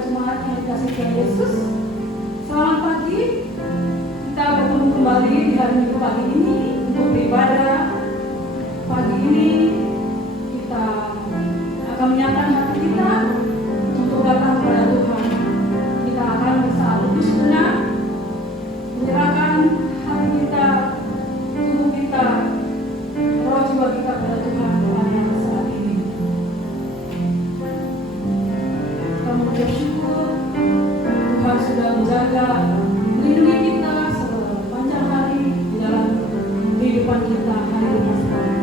jemaat yang dikasihi Tuhan Yesus. Selamat pagi. Kita bertemu kembali di hari Minggu pagi ini untuk beribadah. Pagi ini kita akan menyatakan hati kita untuk datang kepada Tuhan. Kita akan bersatu sejenak, menyerahkan hati kita, tubuh kita, roh jiwa kita kepada Tuhan pada saat ini. Kita mengucap syukur Tuhan sudah menjaga, melindungi kita sepanjang hari di dalam kehidupan kita hari ini sekali.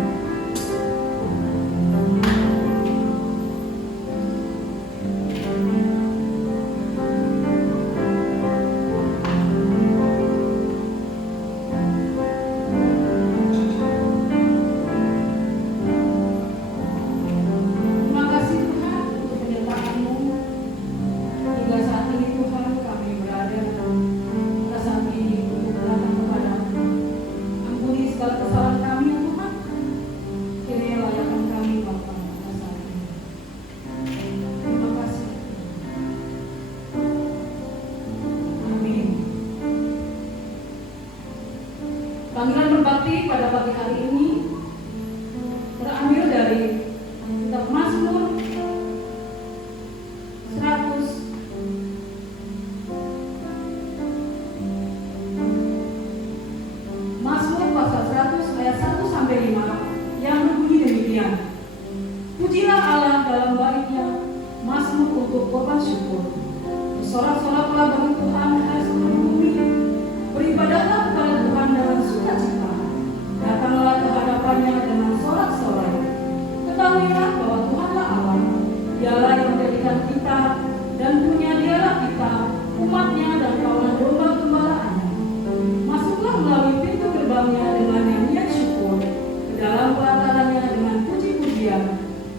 Panggilan berbakti pada pagi hari ini terambil dari kitab Mazmur 100 Mazmur pasal 100 ayat 1 sampai 5 yang berbunyi demikian. Pujilah Allah dalam baitnya, mazmur untuk korban syukur. Bersorak-soraklah bagi Tuhan hai seluruh bumi. Beribadahlah kepada Tuhan dengan sukacita. Datanglah ke hadapannya dengan sorak-sorai. Ketahuilah bahwa Tuhanlah Allah. Dialah yang menjadikan kita dan punya dialah kita, umatnya dan kawanan domba gembalaannya. Masuklah melalui pintu gerbangnya dengan nyanyian syukur, ke dalam pelatanannya dengan puji-pujian.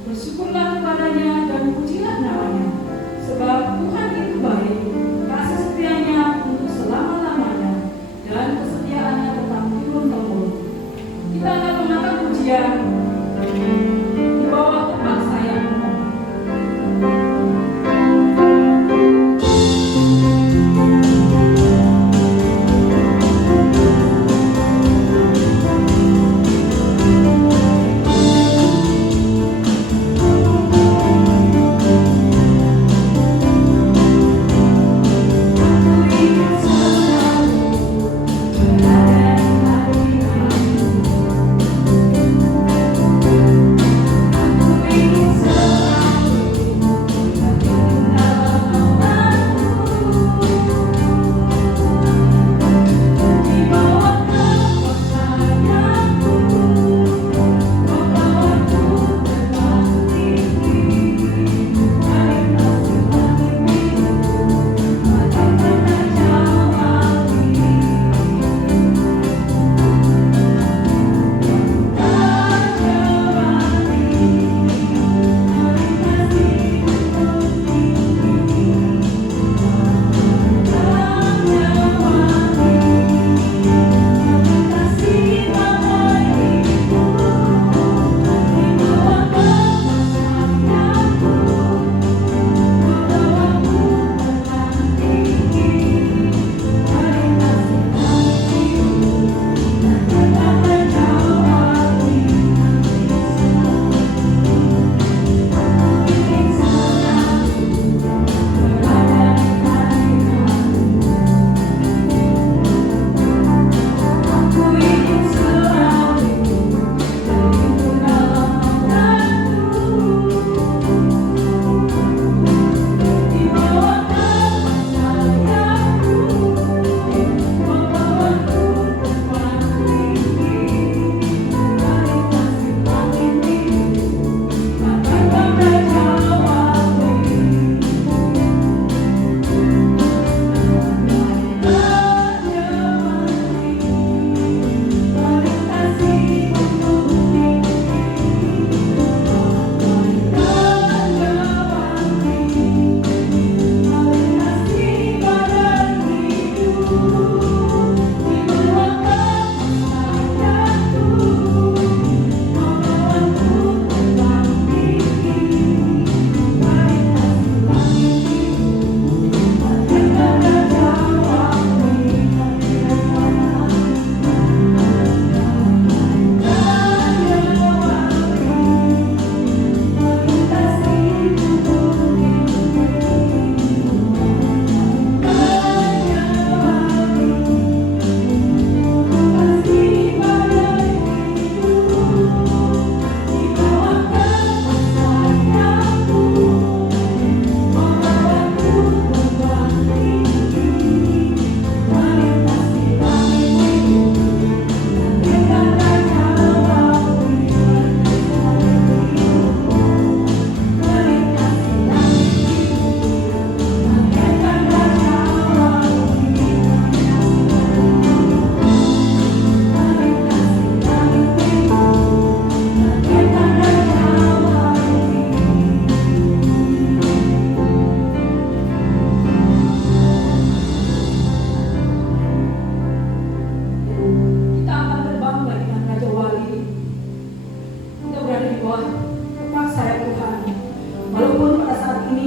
Bersyukurlah kepadanya dan pujilah namanya. Sebab Tuhan itu baik, kasih setianya untuk selama-lamanya, dan kesetiaannya tetap turun-temurun. Kita akan mengangkat pujian di bawah tempat sayapmu. Thank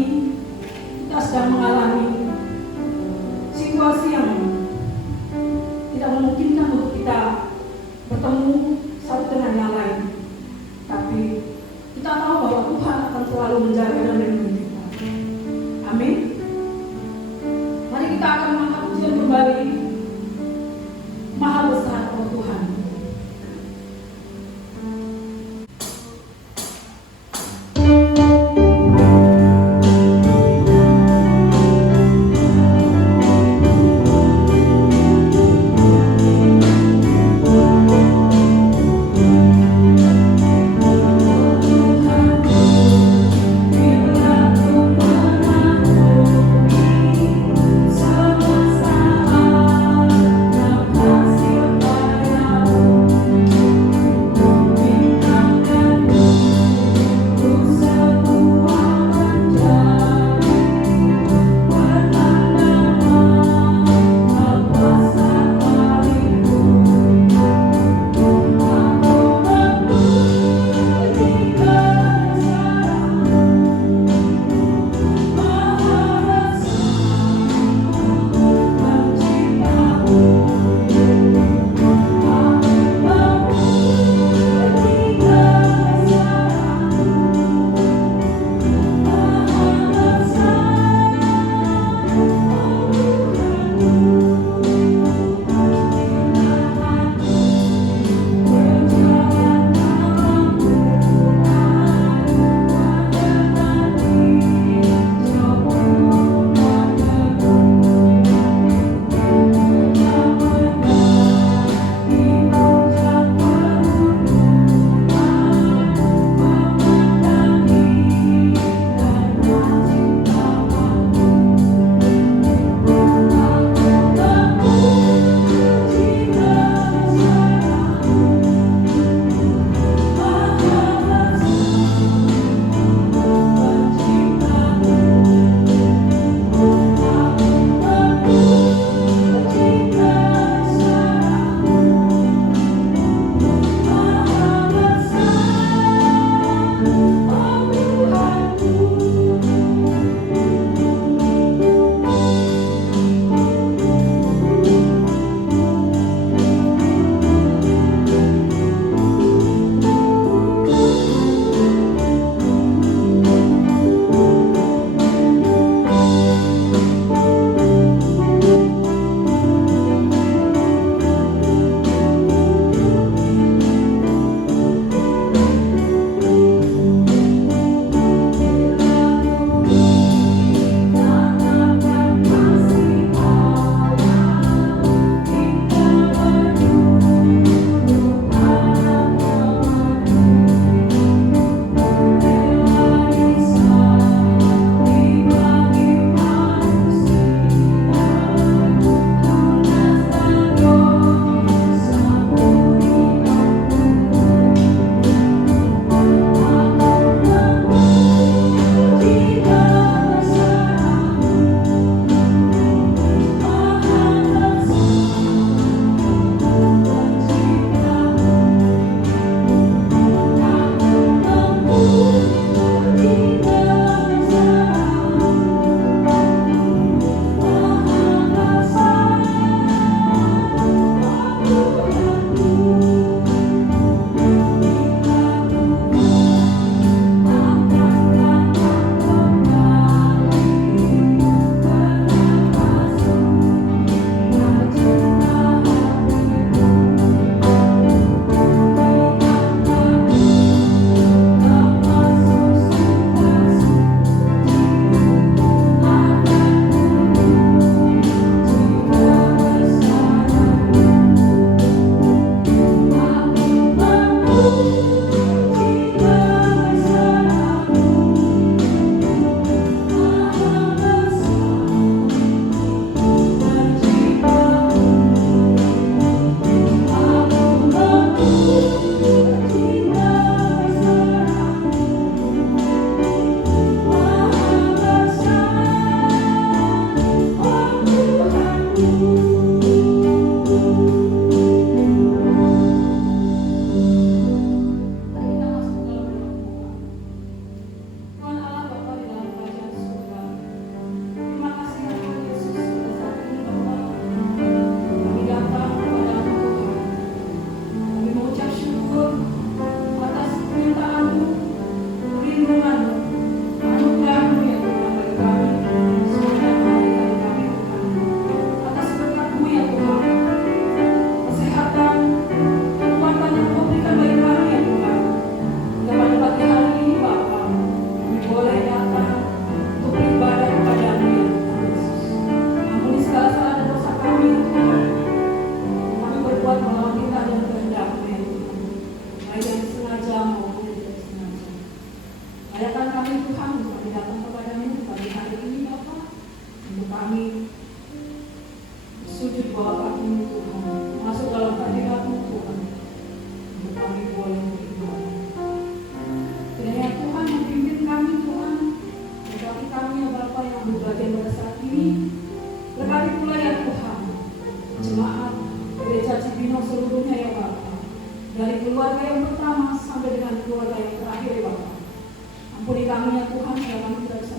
ini kita sedang mengalami situasi yang tidak memungkinkan untuk kita bertemu satu dengan yang lain. Tapi kita tahu bahwa Tuhan akan selalu menjaga dan melindungi kita. Amin. Mari kita akan mengangkat pujian kembali. Maha besar Allah Tuhan. Tuhan,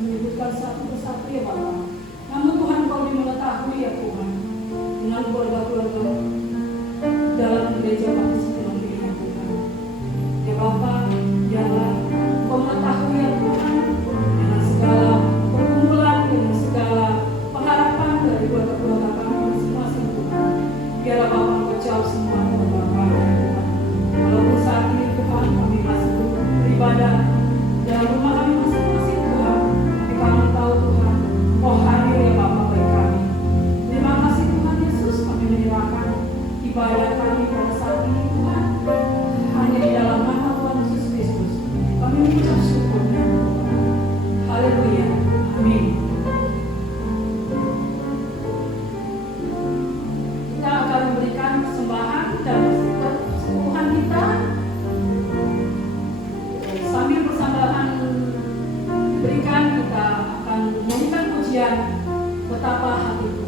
menyebutkan satu persatu ya Bapak. Namun Tuhan kami mengetahui ya Tuhan, dengan keluarga-keluarga dalam gereja baptis dalam ini ya Tuhan. Ya Bapak, biarlah Kau mengetahui ya Tuhan, dengan segala pergumulan, dengan segala pengharapan dari keluarga-keluarga kami masing-masing Tuhan. Biarlah Bapak menjawab semua keluarga kami ya Tuhan. Walaupun saat ini Tuhan kami masih beribadah dalam rumah kami masing-masing Tuhan, tapi kami tahu Tuhan, Kau hadir ya Bapa bagi kami. Terima kasih Tuhan Yesus, kami menyerahkan ibadah kami pada saat ini Tuhan, hanya di dalam nama Tuhan Yesus Kristus. Kami mengucap syukur ya Tuhan. Haleluya, amin. Kita akan memberikan persembahan dan persekutuan kita. Sambil persembahan diberikan, kita akan menyanyikan pujian Betapa Hatiku.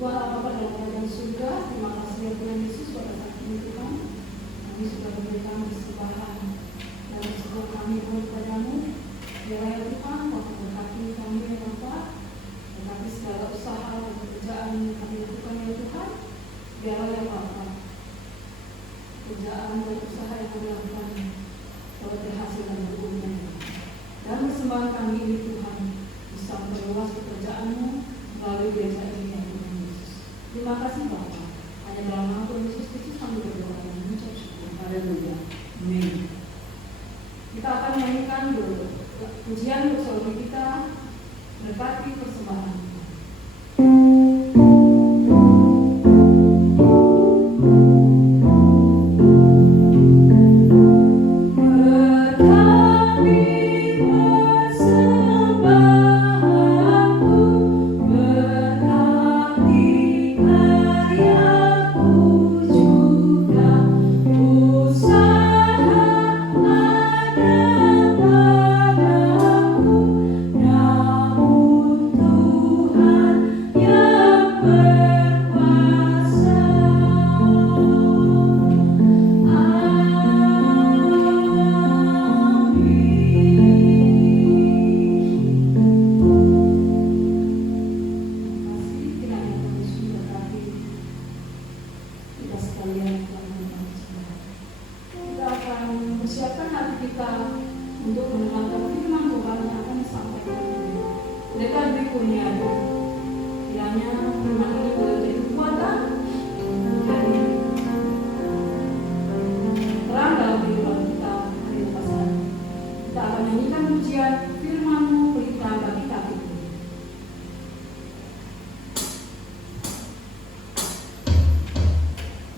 Tuhan apa dalam kerajaan surga, terima kasih ya Tuhan Yesus pada saat ini Tuhan, kami sudah memberikan persembahan dan bersyukur kami Tuhan kepadamu. Biarlah ya Tuhan, waktu berkati kami ya Bapak, berkati segala usaha dan pekerjaan kami lakukan ya Tuhan. Biarlah ya Bapak, pekerjaan dan usaha yang kami lakukan dapat berhasil dan berguna. Dan persembahan kami ini Tuhan bisa memperluas pekerjaan-Mu melalui gereja ini ya Tuhan. Terima kasih Bapak. Hanya dalam nama Tuhan Yesus Kristus kami berdoa dan mengucap syukur. Haleluya. Amin. Kita akan menyanyikan pujian doksologi kita, berkati persembahan.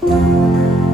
Thank you.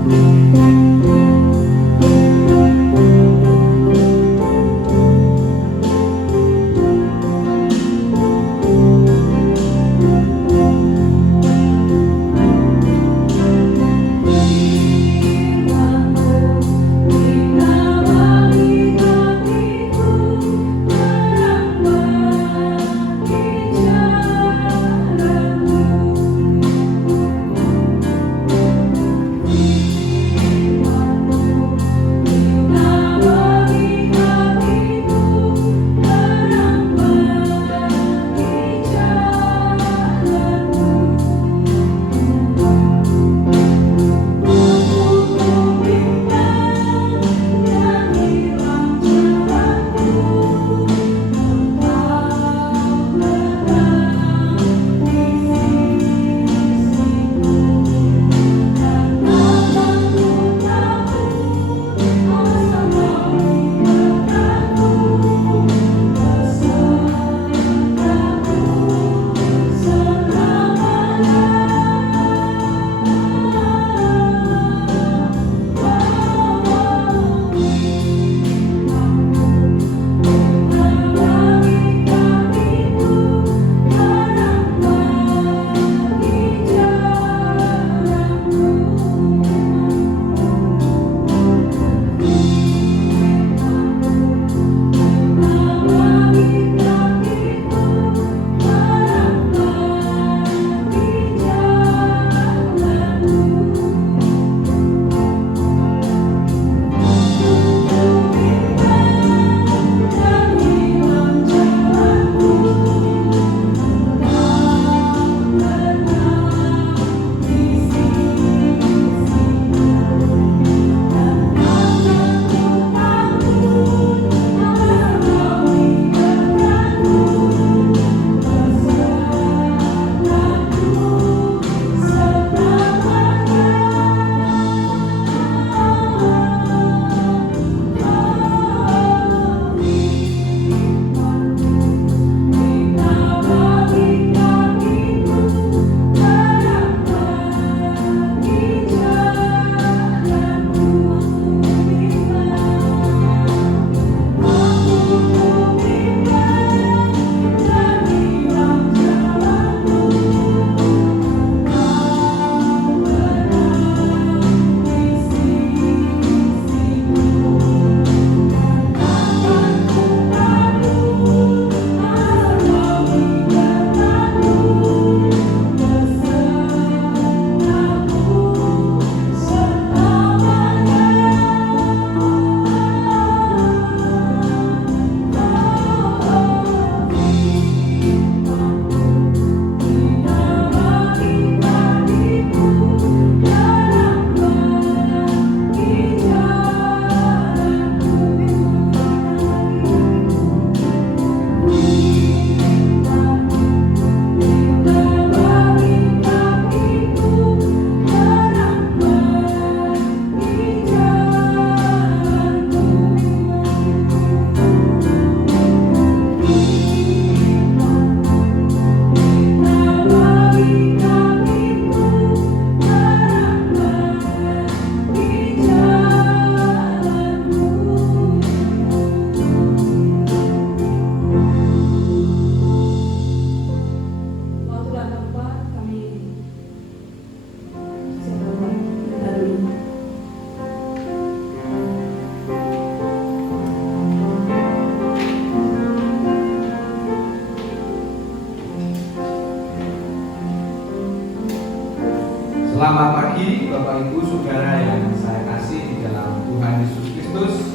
saudara yang saya kasih di dalam Tuhan Yesus Kristus,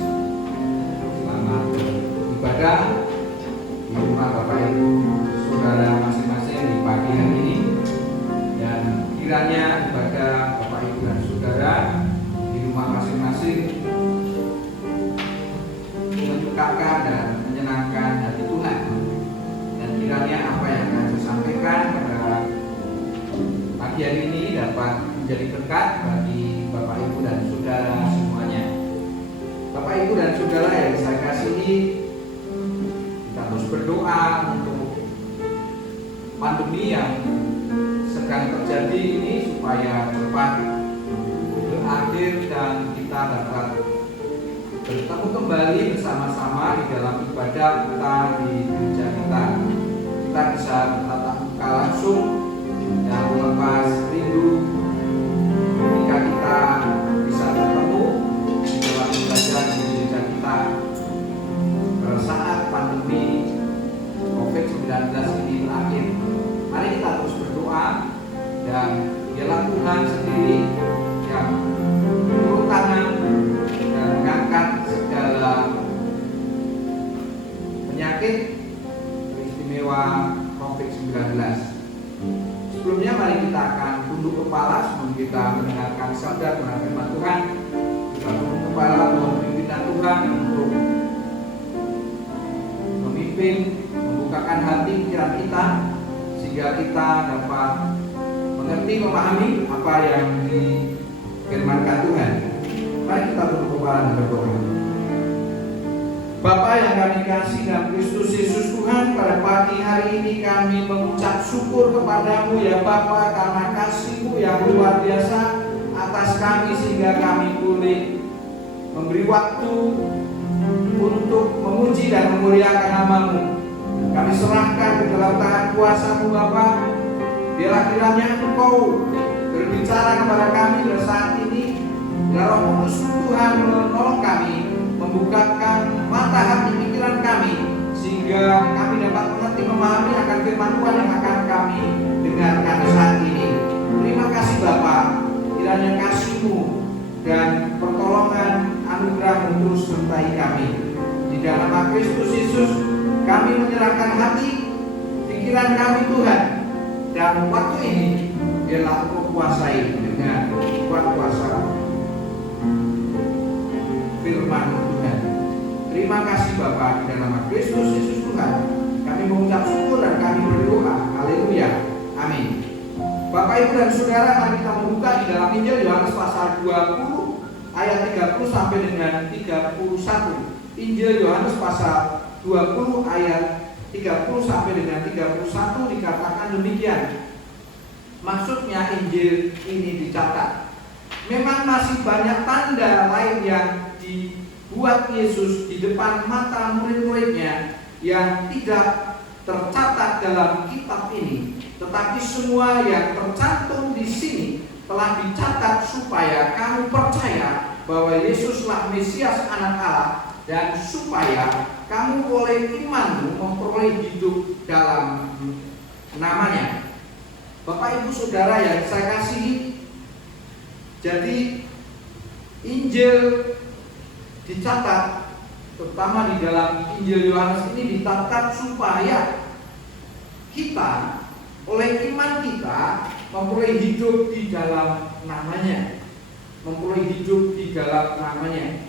selamat beribadah di rumah Bapak Ibu saudara masing-masing di pagi hari ini. Dan kiranya ibadah Bapak Ibu dan saudara di rumah masing-masing menyukakan dan menyenangkan hati Tuhan. Dan kiranya apa yang akan saya sampaikan pada pagi hari ini dapat menjadi berkat bagi Bapak Ibu dan saudara semuanya. Bapak Ibu dan saudara yang saya kasihi, kita harus berdoa untuk pandemi yang sedang terjadi ini supaya cepat berakhir dan kita dapat bertemu kembali bersama-sama di dalam ibadah kita di gereja kita. Kita bisa bertatap muka langsung dan melepas rindu ketika kita bisa bertemu di dalam ibadah di gereja kita pada saat pandemi COVID-19 ini berakhir. Mari kita terus berdoa dan biarlah Tuhan sendiri yang turun tangan dan mengangkat segala penyakit teristimewa COVID-19. Sebelumnya mari kita akan tunduk kepala sebelum kita mendengarkan sabda firman Tuhan. Kita tunduk kepala mohon pimpinan Tuhan untuk memimpin, membukakan hati pikiran kita sehingga kita dapat mengerti, memahami apa yang difirmankan Tuhan. Mari kita tunduk kepala dan berdoa. Bapa yang kami kasih dalam Kristus Yesus Tuhan, pada pagi hari ini kami mengucap syukur kepadamu ya Bapa, karena kasih-Mu yang luar biasa atas kami sehingga kami boleh memberi waktu untuk memuji dan memuliakan nama-Mu. Kami serahkan ke dalam tangan kuasa-Mu Bapa. Biarlah kiranya Engkau berbicara kepada kami pada saat ini. Biar Roh Kudus Tuhan menolong kami, membukakan mata hati pikiran kami sehingga kami dapat mengerti, memahami akan firman Tuhan yang akan kami dengarkan saat ini. Terima kasih Bapa, kiranya kasih-Mu dan pertolongan anugerah terus sertai kami. Di dalam nama Kristus Yesus kami menyerahkan hati pikiran kami Tuhan, dan waktu ini biarlah Engkau kuasai dengan kuat kuasa firman Tuhan. Terima kasih Bapa, di dalam nama Kristus Yesus Tuhan kami mengucap syukur dan kami berdoa. Haleluya. Amin. Bapak Ibu dan Saudara, mari kita membuka di dalam Injil Yohanes pasal 20 ayat 30 sampai dengan 31. Injil Yohanes pasal 20 ayat 30 sampai dengan 31 dikatakan demikian. Maksudnya Injil ini dicatat. Memang masih banyak tanda lain yang dibuat Yesus di depan mata murid-muridnya yang tidak tercatat dalam kitab ini, tetapi semua yang tercantum di sini telah dicatat supaya kamu percaya bahwa Yesuslah Mesias Anak Allah, dan supaya kamu oleh imanmu memperoleh hidup dalam namanya. Bapak Ibu Saudara yang saya kasihi, jadi Injil dicatat, terutama di dalam Injil Yohanes ini dicatat supaya kita oleh iman kita memperoleh hidup di dalam namanya, memperoleh hidup di dalam namanya.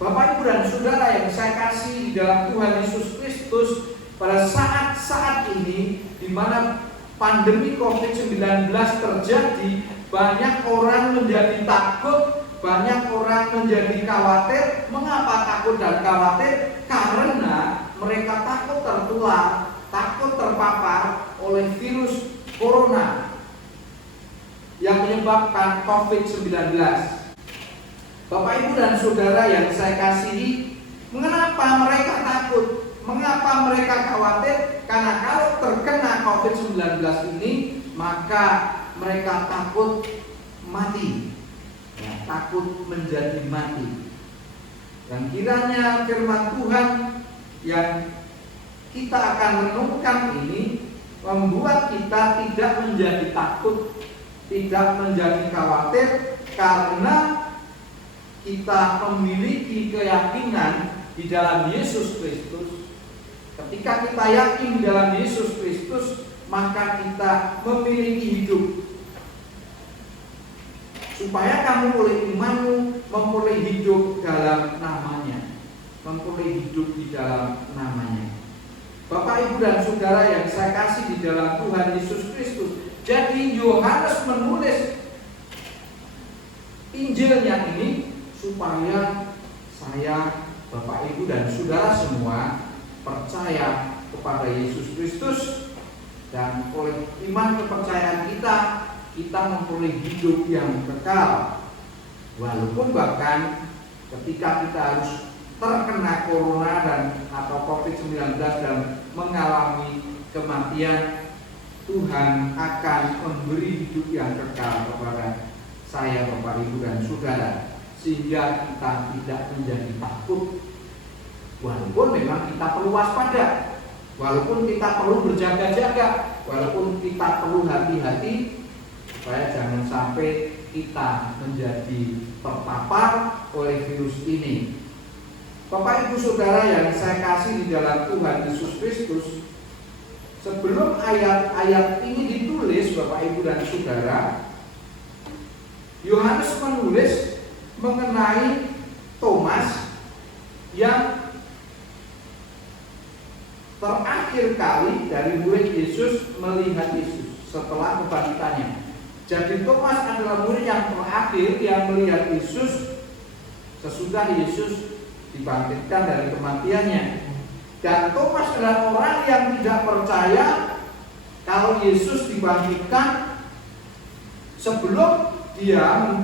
Bapak Ibu dan Saudara yang saya kasih di dalam Tuhan Yesus Kristus, pada saat-saat ini di mana pandemi COVID-19 terjadi, banyak orang menjadi takut, banyak orang menjadi khawatir. Mengapa takut dan khawatir? Karena mereka takut tertular, takut terpapar oleh virus corona yang menyebabkan COVID-19. Bapak Ibu dan Saudara yang saya kasihi, mengapa mereka takut? Mengapa mereka khawatir? Karena kalau terkena COVID-19 ini, maka mereka takut mati, ya, takut menjadi mati. Dan kiranya firman Tuhan yang kita akan renungkan ini membuat kita tidak menjadi takut, tidak menjadi khawatir, karena kita memiliki keyakinan di dalam Yesus Kristus. Ketika kita yakin di dalam Yesus Kristus, maka kita memiliki hidup. Supaya kamu oleh imanmu memperoleh hidup dalam namanya. Memperoleh hidup di dalam namanya. Bapak, Ibu, dan Saudara yang saya kasih di dalam Tuhan Yesus Kristus. Jadi Yohanes menulis Injilnya ini supaya saya, Bapak, Ibu, dan Saudara semua percaya kepada Yesus Kristus, dan oleh iman kepercayaan kita memperoleh hidup yang kekal. Walaupun bahkan ketika kita harus terkena corona atau COVID-19 dan mengalami kematian, Tuhan akan memberi hidup yang kekal kepada saya, Bapak, Ibu, dan Saudara, sehingga kita tidak menjadi takut. Walaupun memang kita perlu waspada, walaupun kita perlu berjaga-jaga, walaupun kita perlu hati-hati, supaya jangan sampai kita menjadi terpapar oleh virus ini. Bapak, Ibu, Saudara yang saya kasih di dalam Tuhan Yesus Kristus, sebelum ayat-ayat ini ditulis, Bapak, Ibu, dan Saudara, Yohanes menulis mengenai Thomas yang terakhir kali dari murid Yesus melihat Yesus setelah kebangkitannya. Jadi Thomas adalah murid yang terakhir yang melihat Yesus sesudah Yesus dibangkitkan dari kematiannya. Dan Thomas adalah orang yang tidak percaya kalau Yesus dibangkitkan sebelum dia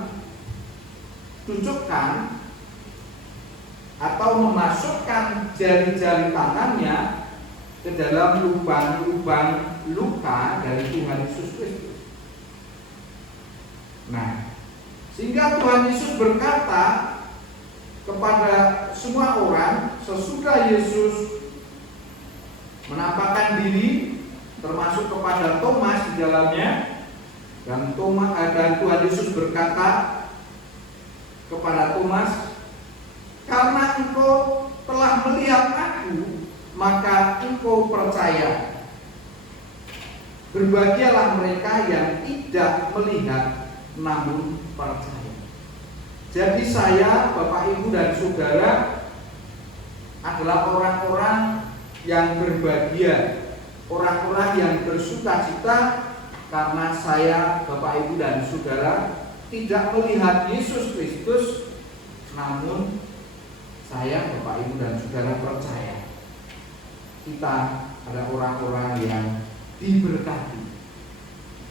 menunjukkan atau memasukkan jari-jari tangannya ke dalam lubang-lubang luka dari Tuhan Yesus Kristus. Nah, sehingga Tuhan Yesus berkata kepada semua orang sesudah Yesus menampakkan diri, termasuk kepada Thomas di dalamnya, dan Tuhan Yesus berkata kepada Thomas, karena engkau telah melihat aku, maka engkau percaya. Berbahagialah mereka yang tidak melihat namun percaya. Jadi saya, Bapak, Ibu, dan Saudara adalah orang-orang yang berbahagia, orang-orang yang bersukacita karena saya, Bapak, Ibu, dan Saudara tidak melihat Yesus Kristus, namun saya, Bapak, Ibu, dan Saudara percaya. Kita adalah orang-orang yang diberkati.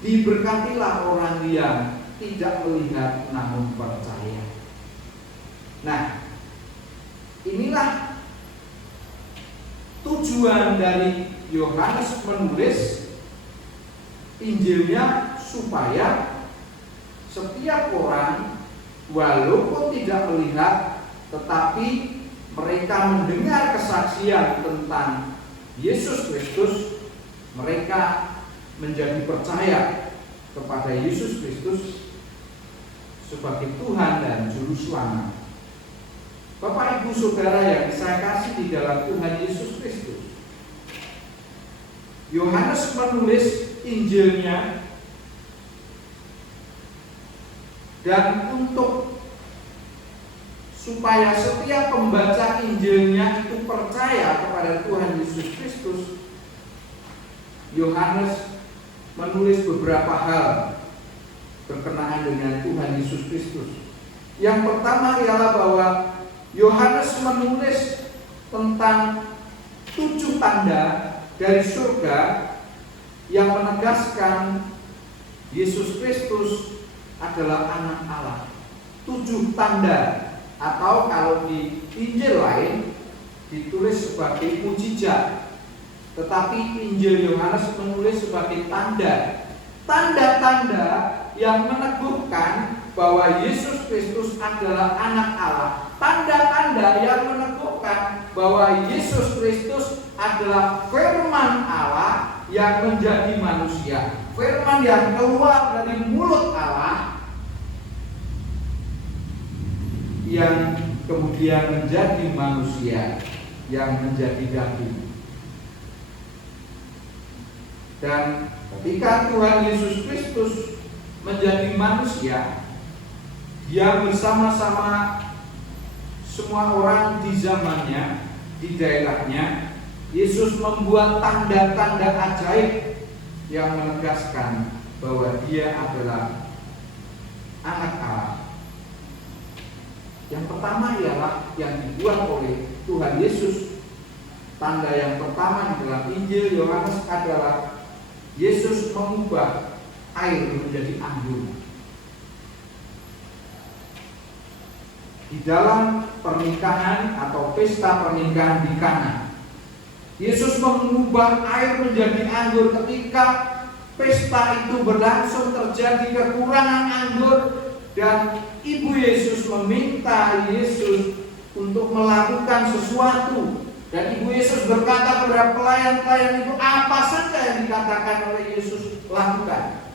Diberkatilah orang yang tidak melihat namun percaya. Nah, inilah tujuan dari Yohanes menulis Injilnya, supaya setiap orang walaupun tidak melihat tetapi mereka mendengar kesaksian tentang Yesus Kristus, mereka menjadi percaya kepada Yesus Kristus sebagai Tuhan dan Juru Selamat. Bapak, Ibu, Saudara yang saya kasih di dalam Tuhan Yesus Kristus, Yohanes menulis Injilnya, dan untuk supaya setiap pembaca Injilnya itu percaya kepada Tuhan Yesus Kristus, Yohanes menulis beberapa hal berkenaan dengan Tuhan Yesus Kristus. Yang pertama ialah bahwa Yohanes menulis tentang 7 tanda dari surga yang menegaskan Yesus Kristus adalah anak Allah. 7 tanda, atau kalau di Injil lain ditulis sebagai mukjizat, tetapi Injil Yohanes menulis sebagai tanda. Tanda-tanda yang meneguhkan bahwa Yesus Kristus adalah anak Allah. Tanda-tanda yang meneguhkan bahwa Yesus Kristus adalah firman Allah yang menjadi manusia. Firman yang keluar dari mulut Allah yang kemudian menjadi manusia, yang menjadi daging. Dan ketika Tuhan Yesus Kristus menjadi manusia, Dia bersama-sama semua orang di zamannya, di daerahnya. Yesus membuat tanda-tanda ajaib yang menegaskan bahwa Dia adalah anak Allah. Yang pertama ialah yang dibuat oleh Tuhan Yesus. Tanda yang pertama di dalam Injil Yohanes adalah Yesus mengubah air menjadi anggur. Di dalam pernikahan atau pesta pernikahan di Kana, Yesus mengubah air menjadi anggur. Ketika pesta itu berlangsung, terjadi kekurangan anggur, dan ibu Yesus meminta Yesus untuk melakukan sesuatu. Dan ibu Yesus berkata kepada pelayan-pelayan itu, apa saja yang dikatakan oleh Yesus lakukan.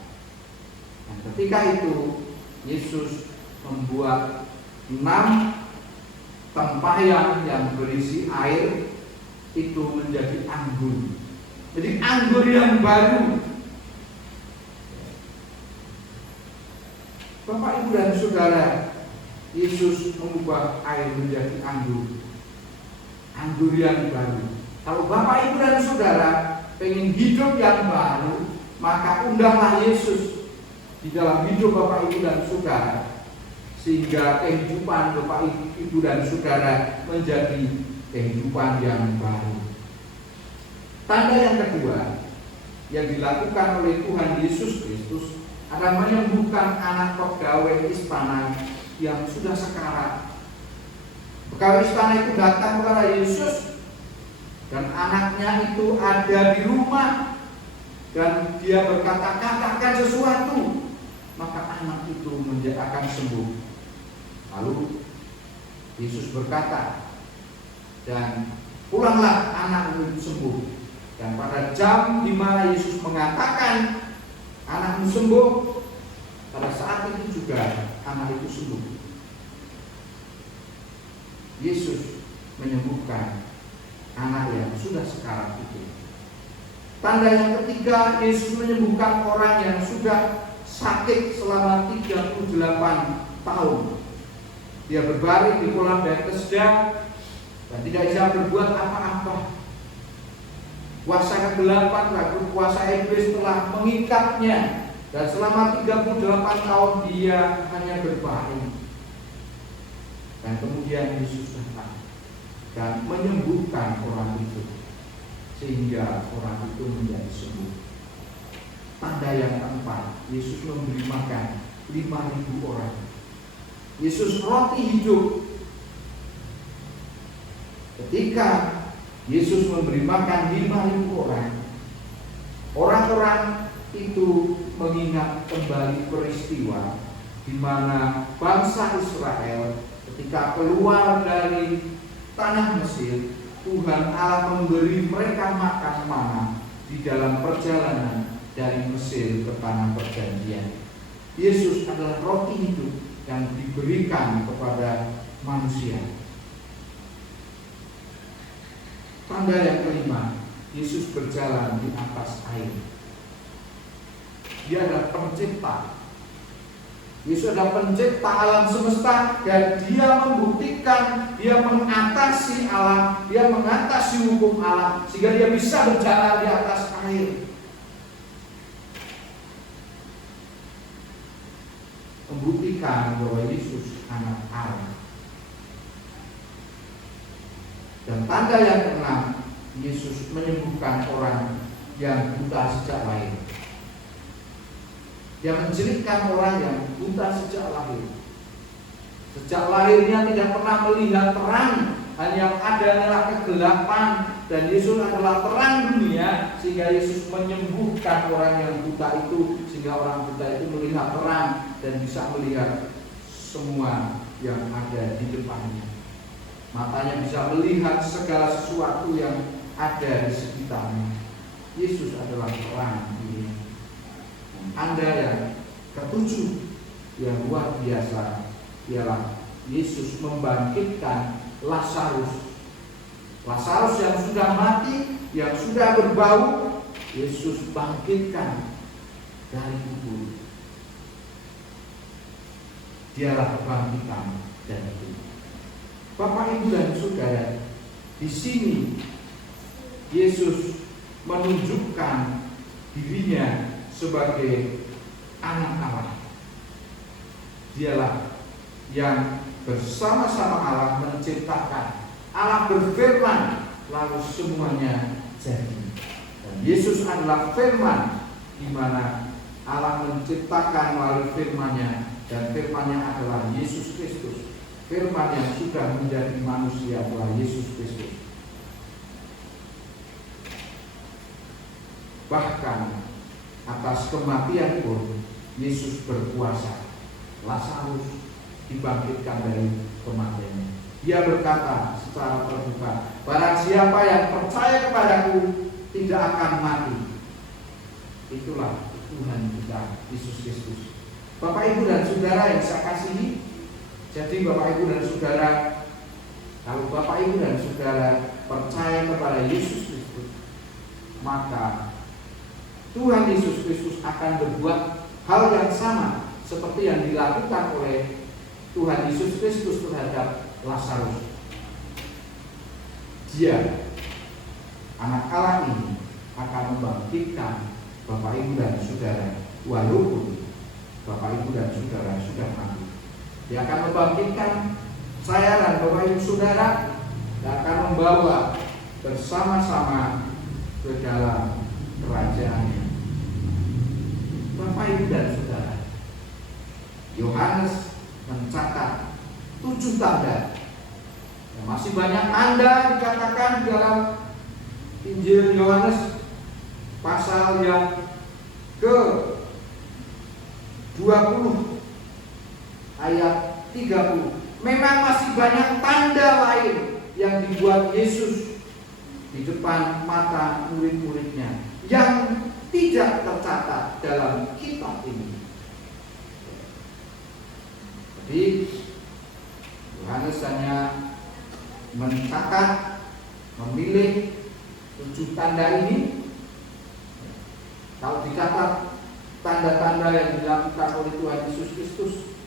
Dan ketika itu Yesus membuat 6 tempayan yang berisi air itu menjadi anggur. Jadi anggur yang baru. Bapak, Ibu, dan Saudara, Yesus mengubah air menjadi anggur. Anggur yang baru. Kalau Bapak, Ibu, dan Saudara pengen hidup yang baru, maka undanglah Yesus di dalam hidup Bapak, Ibu, dan Saudara, sehingga kehidupan Bapak, Ibu, dan Saudara menjadi kehidupan yang baru. Tanda yang kedua yang dilakukan oleh Tuhan Yesus Kristus adalah menyembuhkan anak pegawai istana yang sudah sekarat. Pegawai istana itu datang kepada Yesus, dan anaknya itu ada di rumah, dan dia berkata, katakan sesuatu, maka anak itu akan sembuh. Lalu Yesus berkata, dan pulanglah anak itu sembuh. Dan pada jam di mana Yesus mengatakan anakmu sembuh, pada saat itu juga anak itu sembuh. Yesus menyembuhkan anak yang sudah sekarat itu. Tanda yang ketiga, Yesus menyembuhkan orang yang sudah sakit selama 38 tahun. Dia berbaring di kolam Bethesda dan tidak bisa berbuat apa-apa. Kuasa kegelapan, kuasa iblis telah mengikatnya, dan selama 38 tahun dia hanya berbaring. Dan kemudian Yesus datang dan menyembuhkan orang itu, sehingga orang itu menjadi sembuh. Tanda yang keempat, Yesus memberi makan 5.000 orang. Yesus roti hidup. Ketika Yesus memberi makan 5.000 orang, orang-orang itu mengingat kembali peristiwa di mana bangsa Israel ketika keluar dari tanah Mesir, Tuhan Allah memberi mereka makan mana di dalam perjalanan dari Mesir ke tanah perjanjian. Yesus adalah roti hidup yang diberikan kepada manusia. Tanda yang kelima, Yesus berjalan di atas air. Dia adalah pencipta. Yesus adalah pencipta alam semesta, dan dia membuktikan, dia mengatasi alam, dia mengatasi hukum alam, sehingga dia bisa berjalan di atas air. Membuktikan bahwa Yesus anak Allah. Dan tanda yang keenam, Yesus menyembuhkan orang yang buta sejak lahir. Dia menjelitkan orang yang buta sejak lahir. Sejak lahirnya tidak pernah melihat terang, hanya yang ada adalah kegelapan, dan Yesus adalah terang dunia, sehingga Yesus menyembuhkan orang yang buta itu, sehingga orang buta itu melihat terang dan bisa melihat semua yang ada di depannya. Matanya bisa melihat segala sesuatu yang ada di sekitarnya. Yesus adalah terang dunia. Tanda yang ketujuh yang luar biasa ialah Yesus membangkitkan Lazarus. Lazarus yang sudah mati, yang sudah berbau, Yesus bangkitkan dari kubur. Dialah kebangkitan dan hidup. Bapak, Ibu, dan Saudara, di sini Yesus menunjukkan dirinya sebagai anak Allah. Dialah yang bersama-sama Allah menciptakan. Allah berfirman, lalu semuanya jadi. Dan Yesus adalah firman, di mana Allah menciptakan melalui firman-Nya, dan firman-Nya adalah Yesus Kristus. Firman yang sudah menjadi manusia adalah Yesus Kristus. Bahkan atas kematian pun Yesus berkuasa. Lazarus dibangkitkan dari kematiannya. Dia berkata secara terbuka, barang siapa yang percaya kepadaku tidak akan mati. Itulah Tuhan kita, Yesus Kristus. Bapak, Ibu, dan Saudara yang saya kasihi, jadi Bapak, Ibu, dan Saudara, kalau Bapak, Ibu, dan Saudara percaya kepada Yesus Kristus, maka Tuhan Yesus Kristus akan berbuat hal yang sama seperti yang dilakukan oleh Tuhan Yesus Kristus terhadap Lazarus. Dia, anak Allah ini, akan membangkitkan Bapak, Ibu, dan Saudara, walaupun Bapak, Ibu, dan Saudara sudah mati. Dia akan membangkitkan saya dan Bapak, Ibu, Saudara, dan akan membawa bersama-sama ke dalam kerajaannya. Bapak, Ibu, dan Saudara, Yohanes mencatat 7 tanda. Masih banyak tanda dikatakan dalam Injil Yohanes pasal yang ke-20 ayat 30. Memang masih banyak tanda lain yang dibuat Yesus di depan mata murid-muridnya yang tidak tercatat dalam kitab ini. Jadi Yohanes hanya mencatat, memilih 7 tanda ini. Kalau dicatat tanda-tanda yang dilakukan oleh Tuhan Yesus Kristus,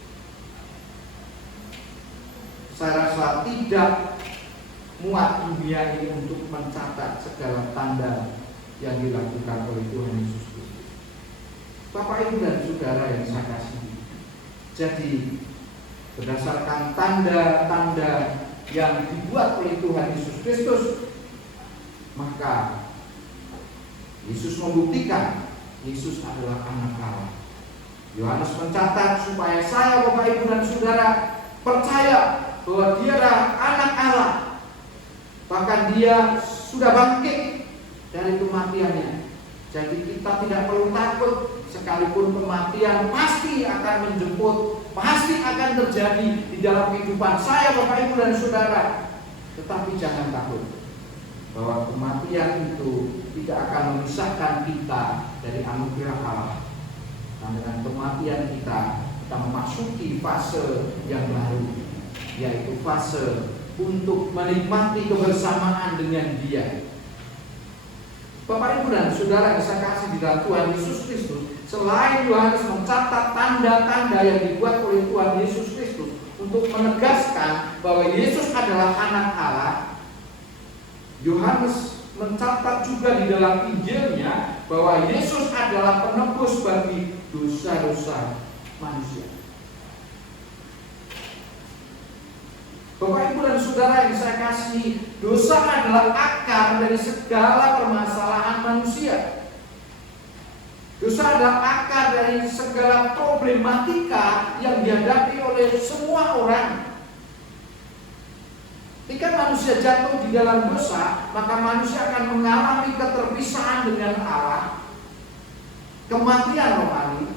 saya rasa tidak muat dunia ini untuk mencatat segala tanda yang dilakukan oleh Tuhan Yesus Kristus. Bapak, Ibu, dan Saudara yang saya kasihi, jadi berdasarkan tanda-tanda yang dibuat oleh Tuhan Yesus Kristus, maka Yesus membuktikan Yesus adalah anak Allah. Yohanes mencatat supaya saya, Bapak, Ibu, dan Saudara percaya bahwa Dia adalah anak Allah. Bahkan Dia sudah bangkit dari kematiannya. Jadi kita tidak perlu takut, sekalipun kematian pasti akan menjemput, pasti akan terjadi di dalam kehidupan saya, Bapak, Ibu, dan Saudara. Tetapi jangan takut bahwa kematian itu tidak akan memisahkan kita dari anugerah Allah. Dan dengan kematian kita memasuki fase yang baru, yaitu fase untuk menikmati kebersamaan dengan Dia. Bapak, Ibu, dan Saudara yang saya kasih di dalam Tuhan Yesus Kristus, selain Yohanes mencatat tanda-tanda yang dibuat oleh Tuhan Yesus Kristus untuk menegaskan bahwa Yesus adalah anak Allah, Yohanes mencatat juga di dalam Injilnya bahwa Yesus adalah penebus bagi dosa-dosa manusia. Bapak, Ibu, dan Saudara yang saya kasihi, dosa adalah akar dari segala permasalahan manusia. Dosa adalah akar dari segala problematika yang dihadapi oleh semua orang. Ketika manusia jatuh di dalam dosa, maka manusia akan mengalami keterpisahan dengan Allah, kematian rohani,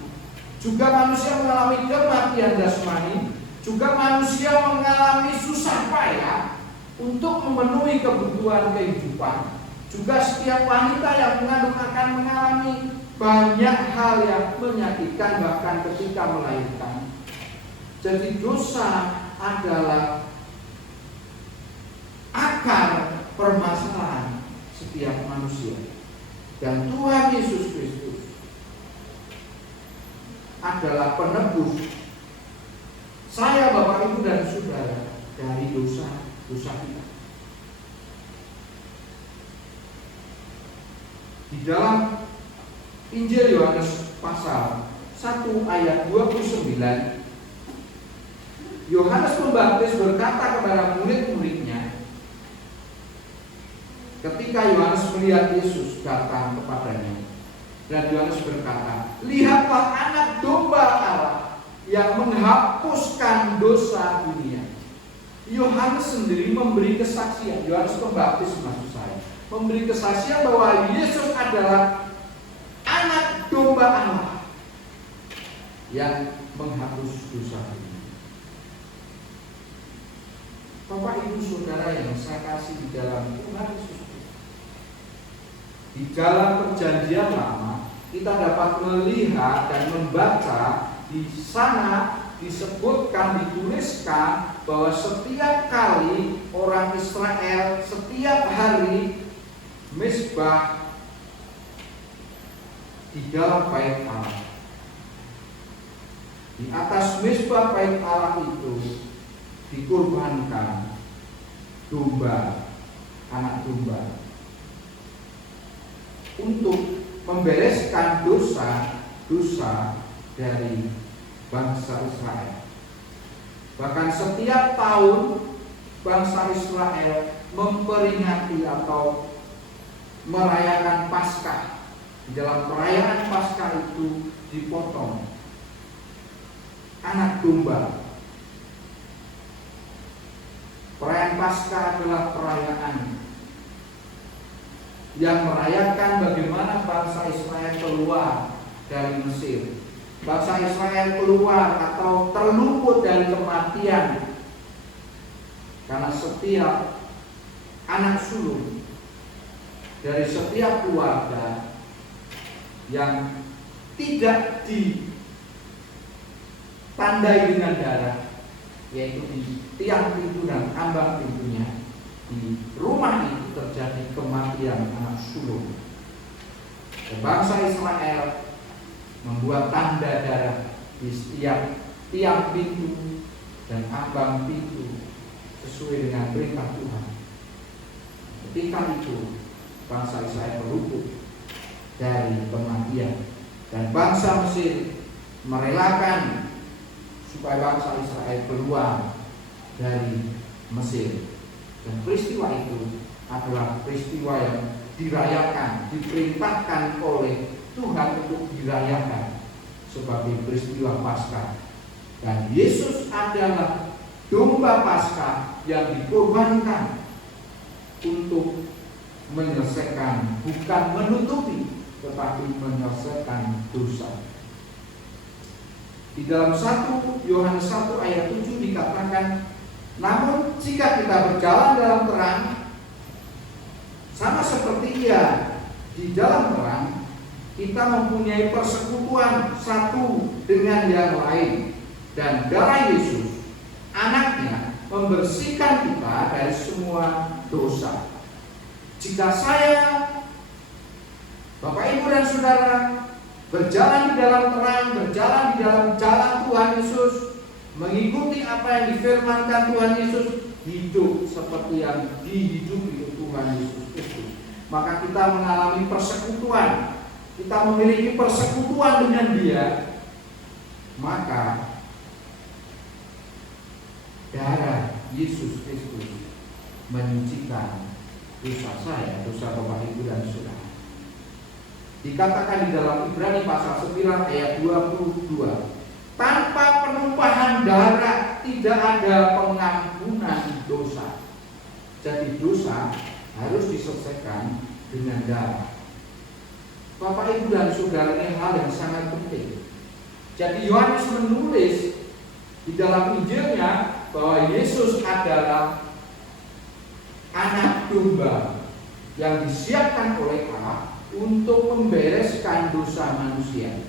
juga manusia mengalami kematian jasmani, juga manusia mengalami susah payah untuk memenuhi kebutuhan kehidupan. Juga setiap wanita yang mengandung akan mengalami banyak hal yang menyakitkan bahkan ketika melahirkan. Jadi dosa adalah akar permasalahan setiap manusia. Dan Tuhan Yesus Kristus adalah penebus saya, Bapak, Ibu, dan Saudara dari dosa-dosa kita. Di dalam Injil Yohanes pasal 1 ayat 29, Yohanes Pembaptis berkata kepada murid-muridnya ketika Yohanes melihat Yesus datang kepadanya, dan Yohanes berkata, "Lihatlah anak domba Allah yang menghapuskan dosa dunia." Yohanes sendiri memberi kesaksian, Yohanes Pembaptis maksud saya, memberi kesaksian bahwa Yesus adalah anak domba Allah yang menghapus dosa dunia. Bapak, Ibu, Saudara yang saya kasih di dalam Tuhan Yesus, di dalam Perjanjian Lama kita dapat melihat dan membaca di sana disebutkan, dituliskan bahwa setiap kali orang Israel setiap hari mezbah di dalam bait Allah, di atas mezbah bait Allah itu dikurbankan domba, anak domba, untuk membereskan dosa-dosa dari bangsa Israel. Bahkan setiap tahun bangsa Israel memperingati atau merayakan Paskah. Di dalam perayaan Paskah itu dipotong anak domba. Perayaan Paskah adalah perayaan yang merayakan bagaimana bangsa Israel keluar dari Mesir. Bangsa Israel keluar atau terluput dari kematian karena setiap anak sulung dari setiap keluarga yang tidak ditandai dengan darah, yaitu di tiang pintu dan ambang pintunya, di rumah itu terjadi kematian anak sulung. Dan bangsa Israel membuat tanda darah di setiap tiang pintu dan ambang pintu sesuai dengan perintah Tuhan. Ketika itu bangsa Israel terluput dari kematian, dan bangsa Mesir merelakan supaya bangsa Israel keluar dari Mesir. Dan peristiwa itu adalah peristiwa yang dirayakan, diperintahkan oleh Tuhan untuk dirayakan sebagai peristiwa Paskah. Dan Yesus adalah domba Paskah yang dikorbankan untuk menyelesaikan, bukan menutupi, tetapi menyelesaikan dosa. Di dalam 1 Yohanes 1 ayat 7 dikatakan, "Namun jika kita berjalan dalam terang, sama seperti Ia di dalam terang, kita mempunyai persekutuan satu dengan yang lain, dan darah Yesus, anaknya, membersihkan kita dari semua dosa." Jika saya, Bapak, Ibu, dan Saudara berjalan di dalam terang, berjalan di dalam jalan Tuhan Yesus, mengikuti apa yang difirmankan Tuhan Yesus, hidup seperti yang dihidupi Tuhan Yesus Kristus, maka kita mengalami persekutuan, kita memiliki persekutuan dengan Dia, maka darah Yesus Kristus menyucikan dosa saya, dosa Bapak, Ibu, dan Saudara. Dikatakan di dalam Ibrani pasal 9 ayat 22, tanpa penumpahan darah tidak ada pengampunan dosa. Jadi dosa harus diselesaikan dengan darah. Bapak, Ibu, dan Saudara, ini hal yang sangat penting. Jadi Yohanes menulis di dalam Injilnya bahwa Yesus adalah anak domba yang disiapkan oleh Allah untuk membereskan dosa manusia.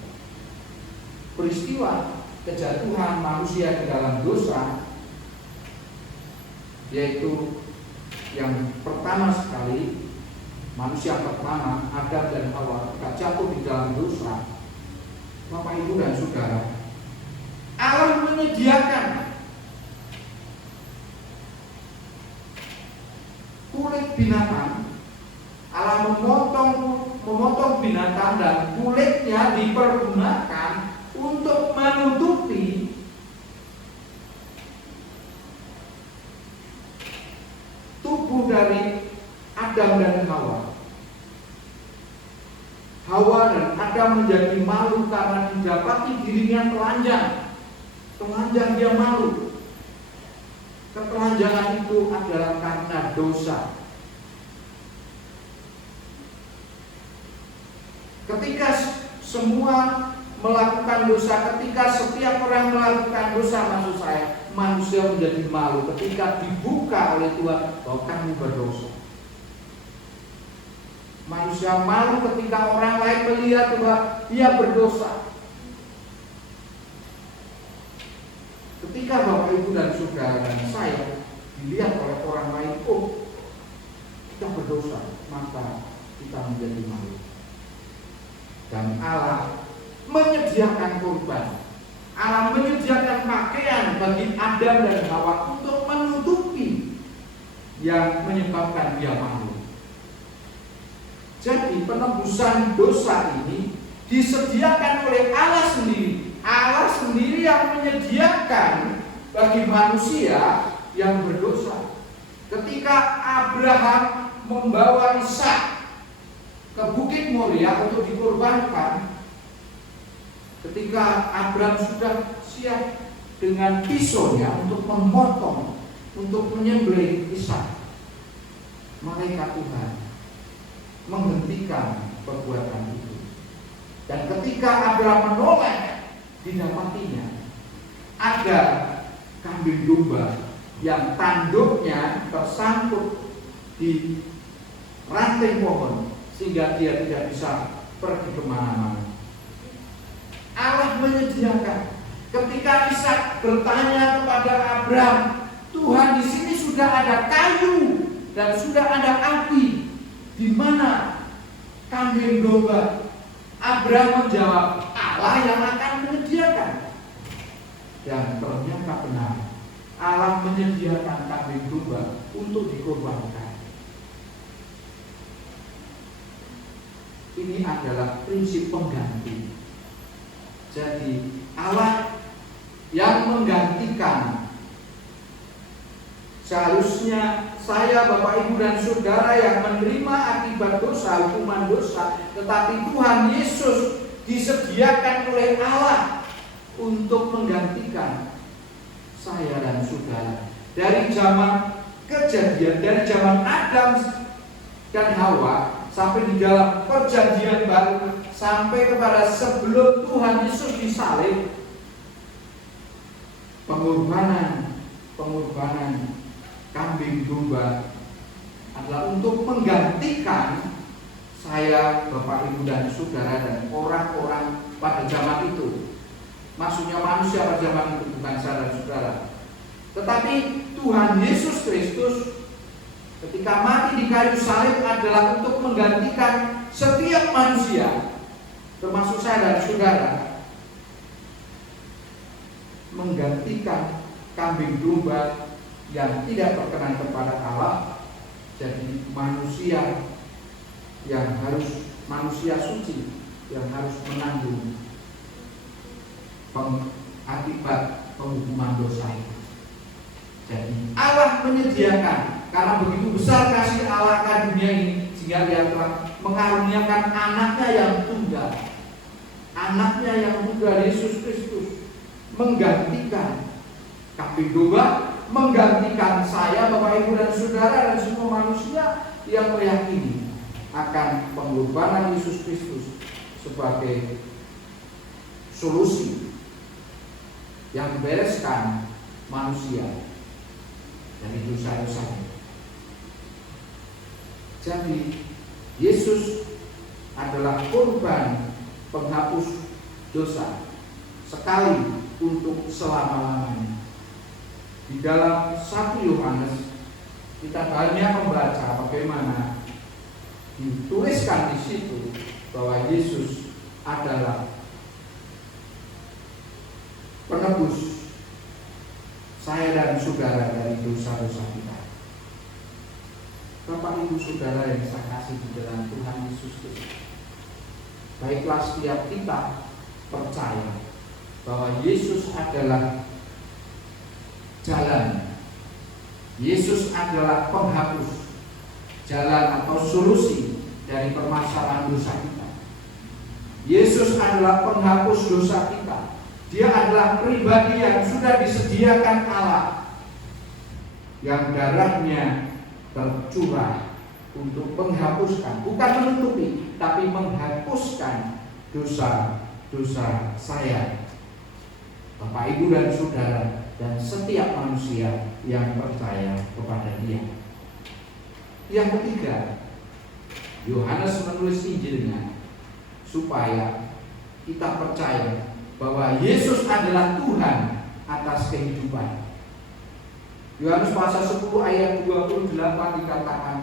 Peristiwa kejatuhan manusia ke dalam dosa yaitu yang pertama sekali, manusia pertama Adam dan Hawa ketika jatuh di dalam dosa. Bapak, Ibu dan Saudara, Allah menyediakan kulit binatang. Allah memotong binatang dan kulitnya dipergunakan untuk menutupi tubuh dari Adam dan Hawa. Hawa dan Adam menjadi malu karena didapati dirinya telanjang. Telanjang, dia malu. Ketelanjangan itu adalah karena dosa. Ketika semua melakukan dosa, ketika setiap orang melakukan dosa, maksud saya, manusia menjadi malu ketika dibuka oleh Tuhan bahwa kamu berdosa. Manusia malu ketika orang lain melihat bahwa dia berdosa. Ketika Bapak, Ibu dan Saudara dan saya dilihat oleh orang lain, oh, kita berdosa, maka kita menjadi malu. Dan Allah menyediakan korban. Allah menyediakan pakaian bagi Adam dan Hawa untuk menutupi yang menyebabkan dia malu. Jadi penebusan dosa ini disediakan oleh Allah sendiri. Allah sendiri yang menyediakan bagi manusia yang berdosa. Ketika Abraham membawa Ishak ke Bukit Moria untuk dikorbankan, ketika Abraham sudah siap dengan pisaunya untuk memotong, untuk menyembelih Ishak, malaikat Tuhan menghentikan perbuatan itu. Dan ketika Abraham menoleh, didapatinya ada kambing domba yang tanduknya tersangkut di ranting pohon sehingga dia tidak bisa pergi kemana-mana. Allah menyediakan. Ketika Ishak bertanya kepada Abraham, Tuhan, di sini sudah ada kayu dan sudah ada api, di mana kambing domba? Abraham menjawab, Allah yang akan menyediakan. Dan ternyata benar, Allah menyediakan kambing domba untuk dikorbankan. Ini adalah prinsip pengganti. Jadi Allah yang menggantikan. Seharusnya saya, Bapak, Ibu dan Saudara yang menerima akibat dosa, hukuman dosa, tetapi Tuhan Yesus disediakan oleh Allah untuk menggantikan saya dan saudara. Dari zaman kejadian, dari zaman Adam dan Hawa sampai di dalam perjanjian baru, sampai kepada sebelum Tuhan Yesus disalib, pengorbanan kambing domba adalah untuk menggantikan saya, Bapak, Ibu dan Saudara, dan orang-orang pada zaman itu. Maksudnya manusia pada zaman itu, bukan saya dan saudara. Tetapi Tuhan Yesus Kristus ketika mati di kayu salib adalah untuk menggantikan setiap manusia, termasuk saya dan saudara, menggantikan kambing domba yang tidak berkenan kepada Allah, jadi manusia yang harus, manusia suci yang harus menanggung akibat penghukuman dosa itu. Jadi Allah menyediakan, karena begitu besar kasih Allah akan dunia ini, sehingga Dia telah mengaruniakan anaknya yang tunggal, Yesus Kristus, menggantikan kambing domba, menggantikan saya, Bapak, Ibu dan Saudara, dan semua manusia yang meyakini akan pengorbanan Yesus Kristus sebagai solusi yang membereskan manusia dari dosa-dosanya. Jadi Yesus adalah korban penghapus dosa sekali untuk selama-lamanya. Di dalam 1 Yohanes kita banyak membaca bagaimana dituliskan di situ bahwa Yesus adalah penebus saya dan saudara dari dosa-dosa kita. Bapak Ibu Saudara yang saya kasih di dalam Tuhan Yesus Kristus, baiklah setiap kita percaya bahwa Yesus adalah jalan, Yesus adalah penghapus jalan atau solusi dari permasalahan dosa kita. Yesus adalah penghapus dosa kita. Dia adalah pribadi yang sudah disediakan Allah, yang darahnya tercurah untuk menghapuskan, bukan menutupi, tapi menghapuskan dosa-dosa saya, Bapak Ibu dan Saudara, dan setiap manusia yang percaya kepada Dia. Yang ketiga, Yohanes menulis Injilnya supaya kita percaya bahwa Yesus adalah Tuhan atas kehidupan. Yohanes pasal 10 ayat 28 dikatakan,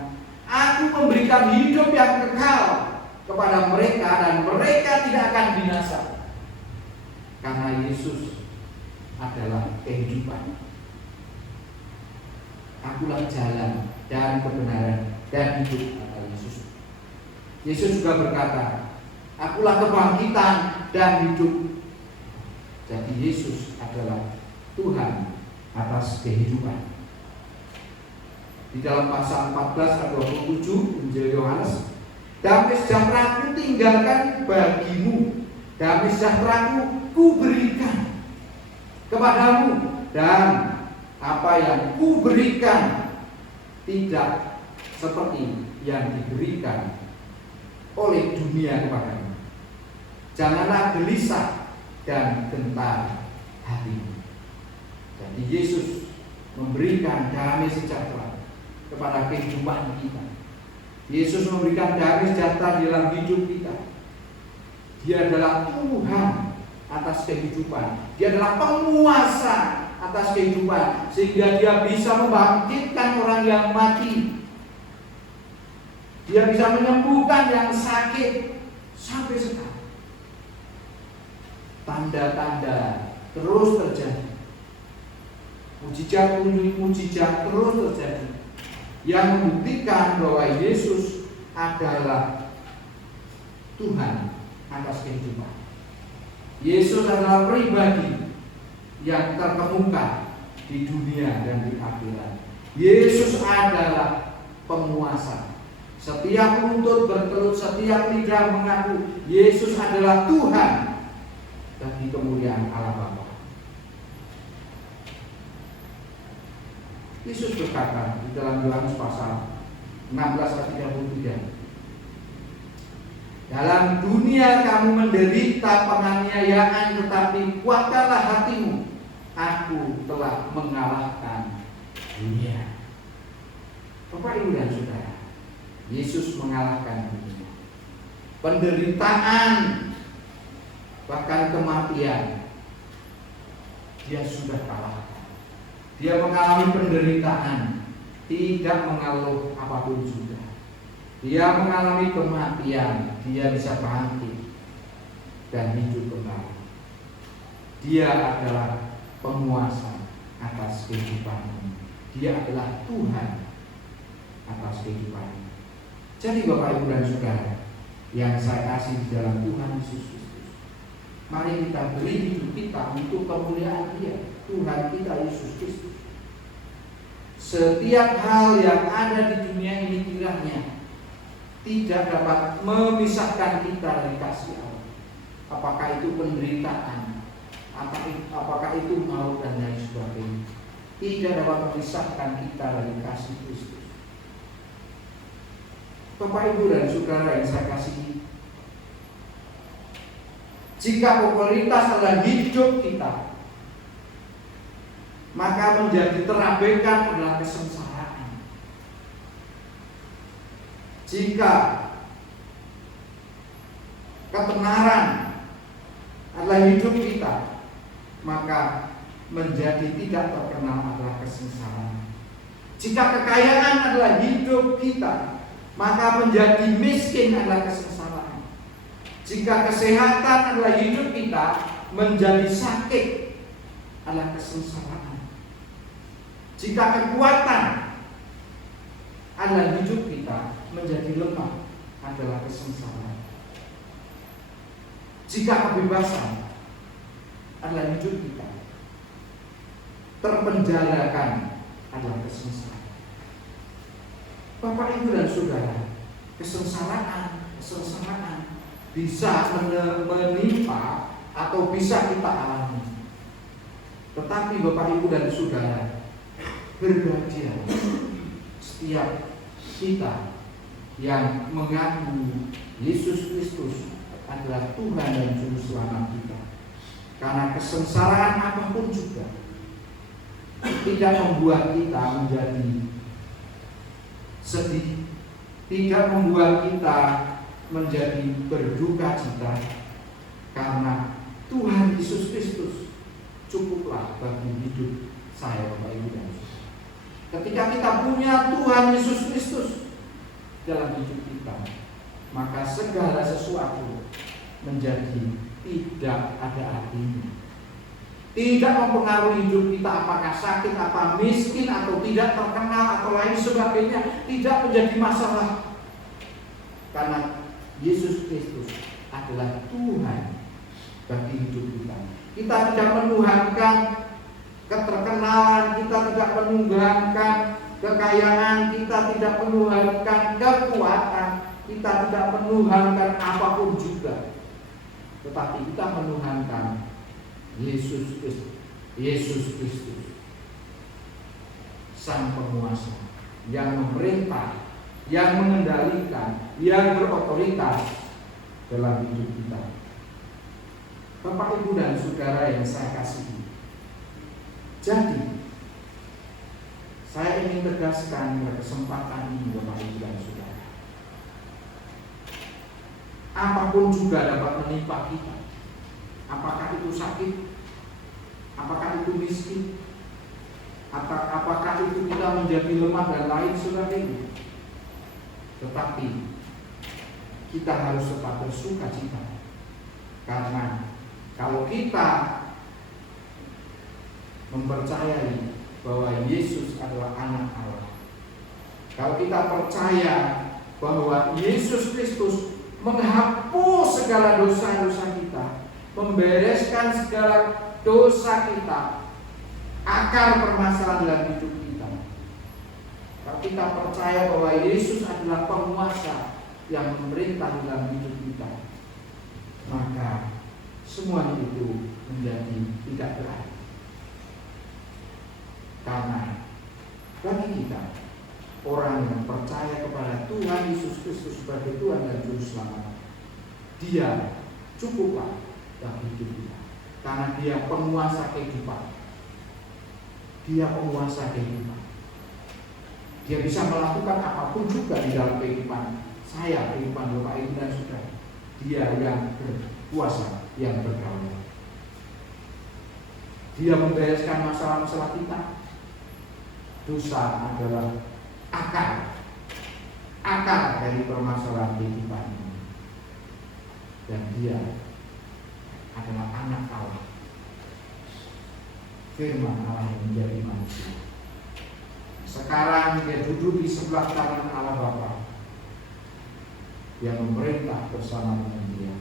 Aku memberikan hidup yang kekal kepada mereka dan mereka tidak akan binasa. Karena Yesus adalah kehidupan. Akulah jalan dan kebenaran dan hidup, kata Yesus. Yesus juga berkata, Akulah kebangkitan dan hidup. Jadi Yesus adalah Tuhan atas kehidupan. Di dalam pasal 14 ayat 27 Injil Yohanes, damai sejahtera-Ku tinggalkan bagimu, damai sejahtera-Ku kuberikan kepadamu, dan apa yang kuberikan tidak seperti yang diberikan oleh dunia kepadamu. Janganlah gelisah dan gentar hatimu. Jadi Yesus memberikan damai sejahtera kepada kehidupan kita. Yesus memberikan damai sejahtera di dalam hidup kita. Dia adalah Tuhan atas kehidupan. Dia adalah penguasa atas kehidupan, sehingga Dia bisa membangkitkan orang yang mati. Dia bisa menyembuhkan yang sakit sampai sekarang. Tanda-tanda terus terjadi, mujizat demi mujizat terus terjadi, yang membuktikan bahwa Yesus adalah Tuhan atas kehidupan. Yesus adalah pribadi yang terkemuka di dunia dan di akhirat. Yesus adalah penguasa. Setiap lutut bertelut, setiap lidah mengaku Yesus adalah Tuhan bagi kemuliaan Allah Bapa. Yesus berkata di dalam Yohanes pasal 16 ayat 33, dalam dunia kamu menderita penganiayaan, tetapi kuatkanlah hatimu, Aku telah mengalahkan dunia. Bapak, Ibu dan Saudara, Yesus mengalahkan dunia. Penderitaan, bahkan kematian, Dia sudah kalahkan. Dia mengalami penderitaan, tidak mengeluh apapun juga. Dia mengalami kematian, Dia bisa bangkit dan hidup kembali. Dia adalah penguasa atas kehidupan ini. Dia adalah Tuhan atas kehidupan ini. Jadi Bapak, Ibu dan Saudara yang saya kasih di dalam Tuhan Yesus Kristus, mari kita beri hidup kita untuk kemuliaan Dia, Tuhan kita Yesus Kristus. Setiap hal yang ada di dunia ini kiranya tidak dapat memisahkan kita dari kasih Allah. Apakah itu penderitaan, apakah itu maut dan lain sebagainya, tidak dapat memisahkan kita dari kasih Kristus. Bapak, Ibu dan Saudara yang saya kasihi, jika popularitas adalah hidup kita, maka menjadi terabaikan adalah kesengsaraan. Jika ketenaran adalah hidup kita, maka menjadi tidak terkenal adalah kesengsaraan. Jika kekayaan adalah hidup kita, maka menjadi miskin adalah kesengsaraan. Jika kesehatan adalah hidup kita, menjadi sakit adalah kesengsaraan. Jika kekuatan adalah hidup kita, menjadi lemah adalah kesengsaraan. Jika kebebasan adalah hidup kita, terpenjarakan adalah kesengsaraan. Bapak, Ibu, dan Saudara, kesengsaraan bisa menimpa atau bisa kita alami. Tetapi Bapak, Ibu, dan Saudara, berbahagia setiap kita yang mengaku Yesus Kristus adalah Tuhan dan Juru Selamat kita. Karena kesengsaraan apapun juga tidak membuat kita menjadi sedih, tidak membuat kita menjadi berduka cita, karena Tuhan Yesus Kristus cukuplah bagi hidup saya, Bapak, Ibu, dan Saudara. Ketika kita punya Tuhan Yesus Kristus dalam hidup kita, maka segala sesuatu menjadi tidak ada artinya. Tidak mempengaruhi hidup kita, apakah sakit, apa miskin, atau tidak terkenal, atau lain sebagainya, tidak menjadi masalah. Karena Yesus Kristus adalah Tuhan bagi hidup kita. Kita tidak menuhankan keterkenalan, kita tidak menuhankan kekayaan, kita tidak menuhankan kekuatan, kita tidak menuhankan apapun juga. Tetapi kita menuhankan Yesus Kristus, Sang Penguasa yang memerintah, yang mengendalikan, yang berotoritas dalam hidup kita. Bapak, Ibu, dan Saudara yang saya kasihi, jadi saya ingin tegaskan pada kesempatan ini, Bapak, Ibu, dan Saudara, apapun juga dapat menimpa kita. Apakah itu sakit? Apakah itu miskin? Apakah itu kita menjadi lemah dan lain sebagainya? Tetapi kita harus tetap bersuka cita, karena kalau kita mempercayai bahwa Yesus adalah anak Allah, kalau kita percaya bahwa Yesus Kristus menghapus segala dosa-dosa kita, membereskan segala dosa kita, akar permasalahan dalam hidup kita. Kalau kita percaya bahwa Yesus adalah penguasa yang memerintah dalam hidup kita, maka semuanya itu menjadi tidak berarti. Karena bagi kita, orang yang percaya kepada Tuhan Yesus Kristus sebagai Tuhan dan Juru Selamat, Dia cukuplah bagi hidup kita. Karena Dia penguasa kehidupan. Dia penguasa kehidupan. Dia bisa melakukan apapun juga di dalam kehidupan saya, kehidupan Bapak, Ibu, dan Saudara. Dia yang berkuasa, yang berdaulat. Dia membereskan masalah-masalah kita. Dosa adalah akar dari permasalahan kehidupan ini. Dan Dia adalah anak Allah, firman Allah yang menjadi manusia. Sekarang Dia duduk di sebelah kanan Allah Bapa, yang memerintah bersama dengan Dia.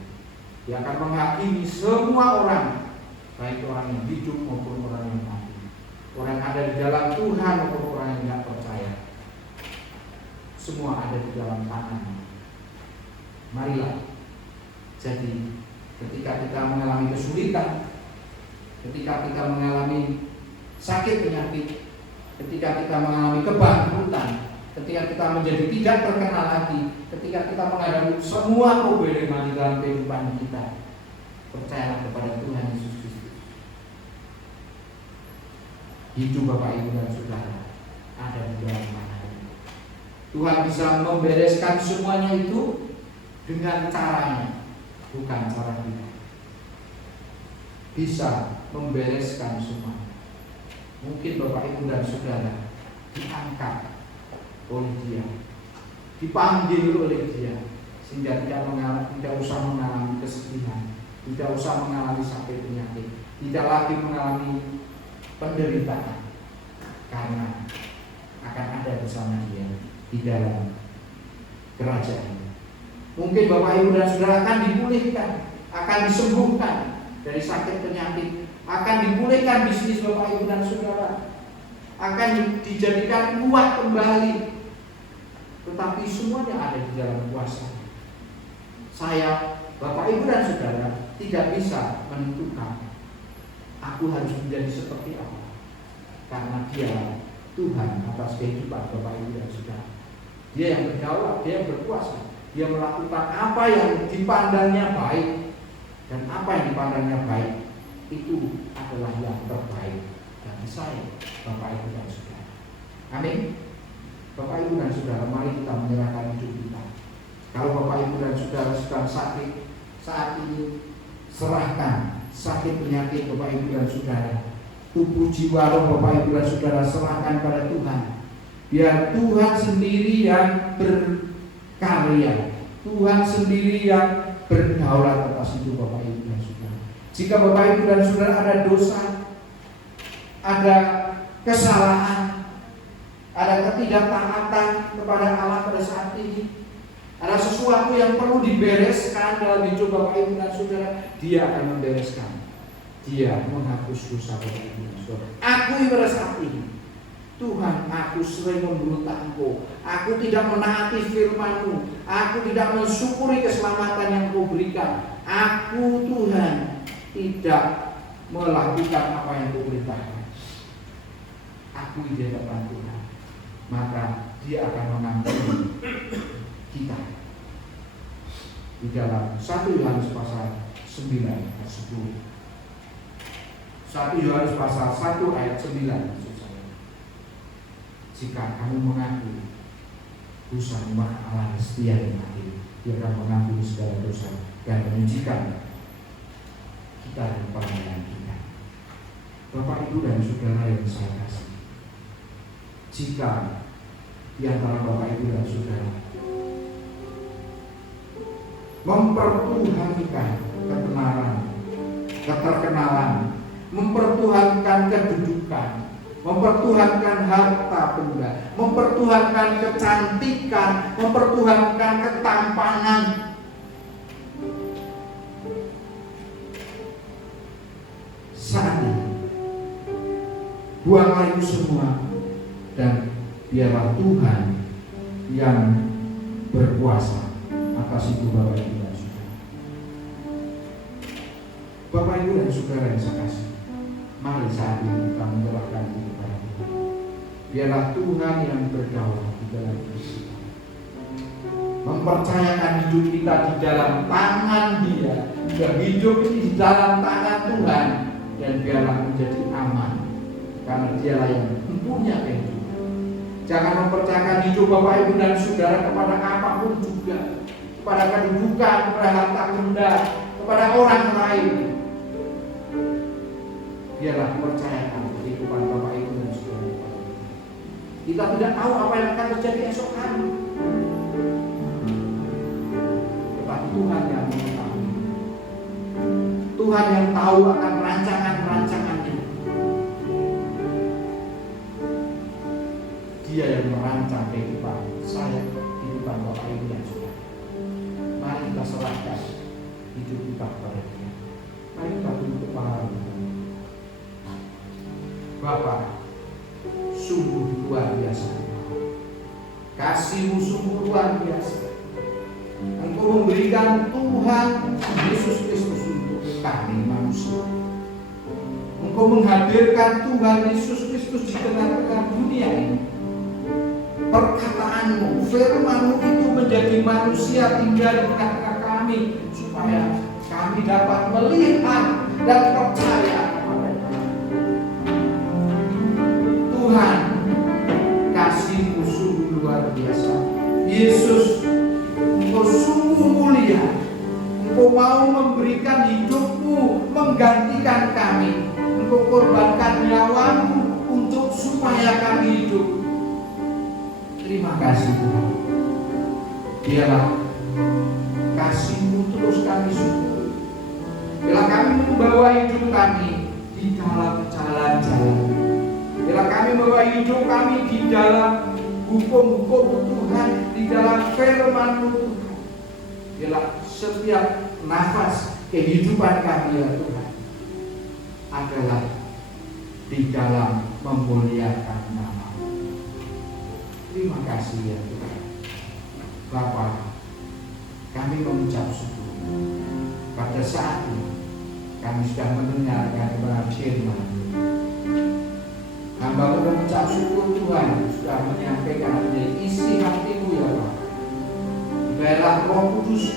Dia akan menghakimi semua orang, baik orang yang hidup maupun orang yang mati, orang yang ada di dalam Tuhan maupun orang yang tidak percaya. Semua ada di dalam tangan. Marilah, jadi ketika kita mengalami kesulitan, ketika kita mengalami sakit penyakit, ketika kita mengalami kebangkrutan, ketika kita menjadi tidak terkenal lagi, ketika kita menghadapi semua problema di dalam kehidupan kita, percayalah kepada Tuhan Yesus Kristus. Hidup Bapak, Ibu, dan Saudara ada di dalam tangan. Tuhan bisa membereskan semuanya itu dengan caranya, bukan cara kita. Bisa membereskan semua. Mungkin Bapak, Ibu, dan Saudara diangkat oleh Dia, dipanggil oleh Dia, sehingga tidak usah mengalami kesedihan, tidak usah mengalami sakit penyakit, tidak lagi mengalami penderitaan, karena akan ada bersama Dia di dalam kerajaan. Mungkin Bapak Ibu dan Saudara akan dipulihkan, akan disembuhkan dari sakit penyakit, akan dipulihkan bisnis Bapak Ibu dan Saudara, akan dijadikan kuat kembali. Tetapi semuanya ada di dalam kuasa. Saya, Bapak Ibu dan Saudara, tidak bisa menentukan aku harus menjadi seperti apa, karena Dia Tuhan atas kehidupan Bapak Ibu dan Saudara. Dia yang berdaulat, Dia yang berkuasa. Dia melakukan apa yang dipandangnya baik, dan apa yang dipandangnya baik itu adalah yang terbaik bagi saya, Bapak Ibu dan Saudara. Amin. Bapak Ibu dan Saudara, mari kita menyerahkan hidup kita. Kalau Bapak Ibu dan Saudara sedang sakit saat ini, serahkan sakit penyakit Bapak Ibu dan Saudara. Tubuh jiwa roh Bapak Ibu dan Saudara serahkan pada Tuhan. Biar Tuhan sendiri yang berkarya, Tuhan sendiri yang berdaulat atas hidup Bapak Ibu dan Saudara. Jika Bapak Ibu dan Saudara ada dosa, ada kesalahan, ada ketidaktaatan kepada Allah pada saat ini, ada sesuatu yang perlu dibereskan dalam hidup Bapak Ibu dan Saudara, Dia akan membereskan. Dia menghapus dosa Bapak Ibu dan Saudara. Akui pada saat ini, Tuhan, aku sering memberontak Engkau, aku tidak menaati firman-Mu, aku tidak mensyukuri keselamatan yang Kau berikan, aku Tuhan tidak melakukan apa yang Kau perintahkan. Akui di hadapan Tuhan, maka Dia akan mengampuni kita. Di dalam 1 Yohanes pasal 9 ayat 10, 1 Yohanes pasal 1 ayat 9, jika kamu mengaku dosa, maka Allah setia dan adil. Dia akan mengampuni segala dosa dan menyucikan kita dari pelanggaran kita. Bapak Ibu dan Saudara yang saya kasih, jika di antara Bapak Ibu dan Saudara mempertuhankan kebenaran, keterkenalan, mempertuhankan kedudukan, mempertuhankan harta benda, mempertuhankan kecantikan, mempertuhankan ketampanan, saat ini buanglah itu semua dan biarlah Tuhan yang berkuasa atas itu Bapak Ibu dan Saudara. Bapak Ibu dan Saudara yang saya kasih, mari saat ini kita menyerahkan diri kepada Tuhan. Biarlah Tuhan yang berdaulat di dalam hidup kita, mempercayakan hidup kita di dalam tangan Dia, dan hidup ini di dalam tangan Tuhan, dan biarlah menjadi aman, karena Dialah yang mempunyai kehidupan. Jangan mempercayakan hidup Bapak Ibu dan Saudara kepada apapun juga, kepada kedudukan, kepada harta benda, kepada orang lain. Biarlah percayakan kehidupan Bapak Ibu dan Saudara. Kita tidak tahu apa yang akan terjadi esok hari, tetapi Tuhan yang mengetahui. Tuhan yang tahu akan rancangan-rancangannya. Dia yang merancang kehidupan saya, kehidupan Bapak Ibu dan Saudara. Mari kita serahkan hidup kita kepada Dia. Mari kita tunduk kepala kita. Bapa, sungguh luar biasa. Kasih-Mu sungguh luar biasa. Engkau memberikan Tuhan Yesus Kristus untuk kami manusia. Engkau menghadirkan Tuhan Yesus Kristus di tengah-tengah dunia ini. Perkataan-Mu, firman-Mu itu menjadi manusia tinggal di tengah-tengah kami, supaya kami dapat melihat dan percaya kepada-Mu. Tuhan, kasih-Mu sungguh luar biasa. Yesus, Engkau sungguh mulia. Engkau mau memberikan hidup-Mu, menggantikan kami. Engkau korbankan nyawa-Mu untuk supaya kami hidup. Biarlah kasih-Mu terus kami syukuri. Biarlah kami membawa hidup kami di dalam jalan-jalan. Biarlah kami membawa hidup kami di dalam hukum-hukum Tuhan, di dalam firman-Mu Tuhan. Biarlah setiap nafas kehidupan kami ya Tuhan adalah di dalam memuliakan nama-Mu. Terima kasih ya Tuhan. Bapa, kami mengucap syukur pada saat ini kami sudah mendengarkan kebenaran firman. Hamba mengucap syukur Tuhan sudah menyampaikan menjadi isi hati-Mu ya Bapa. Biarlah Roh Kudus,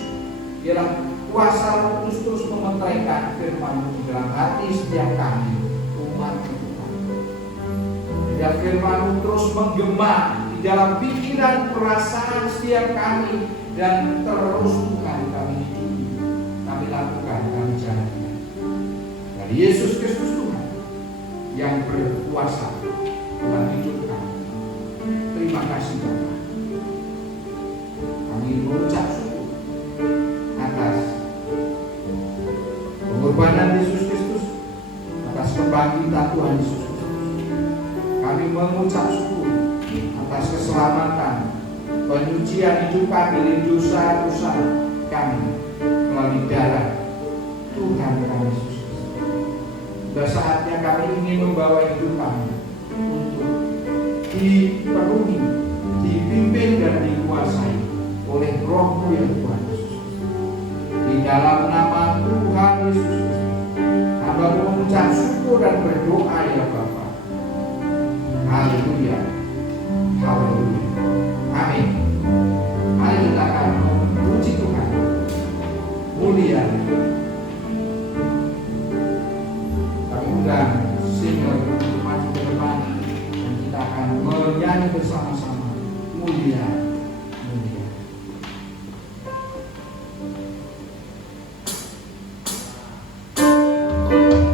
biarlah kuasa Roh Kudus terus memeteraikan firman-Mu di dalam hati setiap kami umat Tuhan. Biar firman-Mu terus menggema di dalam pikiran perasaan setiap kami, dan terus Tuhan kami hidupi, kami lakukan, kami jalankan. Dari Yesus Kristus Tuhan yang berkuasa dalam hidup kami. Terima kasih Bapa. Kami mengucap syukur atas pengorbanan Yesus Kristus, atas kebangkitan Tuhan Yesus Kristus. Kami mengucap syukur atas keselamatan, penyucian hidup kami dari dosa-dosa kami melalui darah Tuhan kami Yesus Kristus. Sudah saatnya kami ingin membawa hidup kami untuk dipenuhi, dipimpin dan dikuasai oleh Roh-Mu yang Tuhan Yesus Kristus. Di dalam nama Tuhan Yesus Kristus, hamba mengucap syukur dan berdoa ya Bapa. Haleluya. Haleluya. Amin. Mari kita akan memuji Tuhan. Mulia. Kami undang singer untuk maju ke depan dan kita akan menyanyi bersama-sama. Mulia, mulia. Mulia,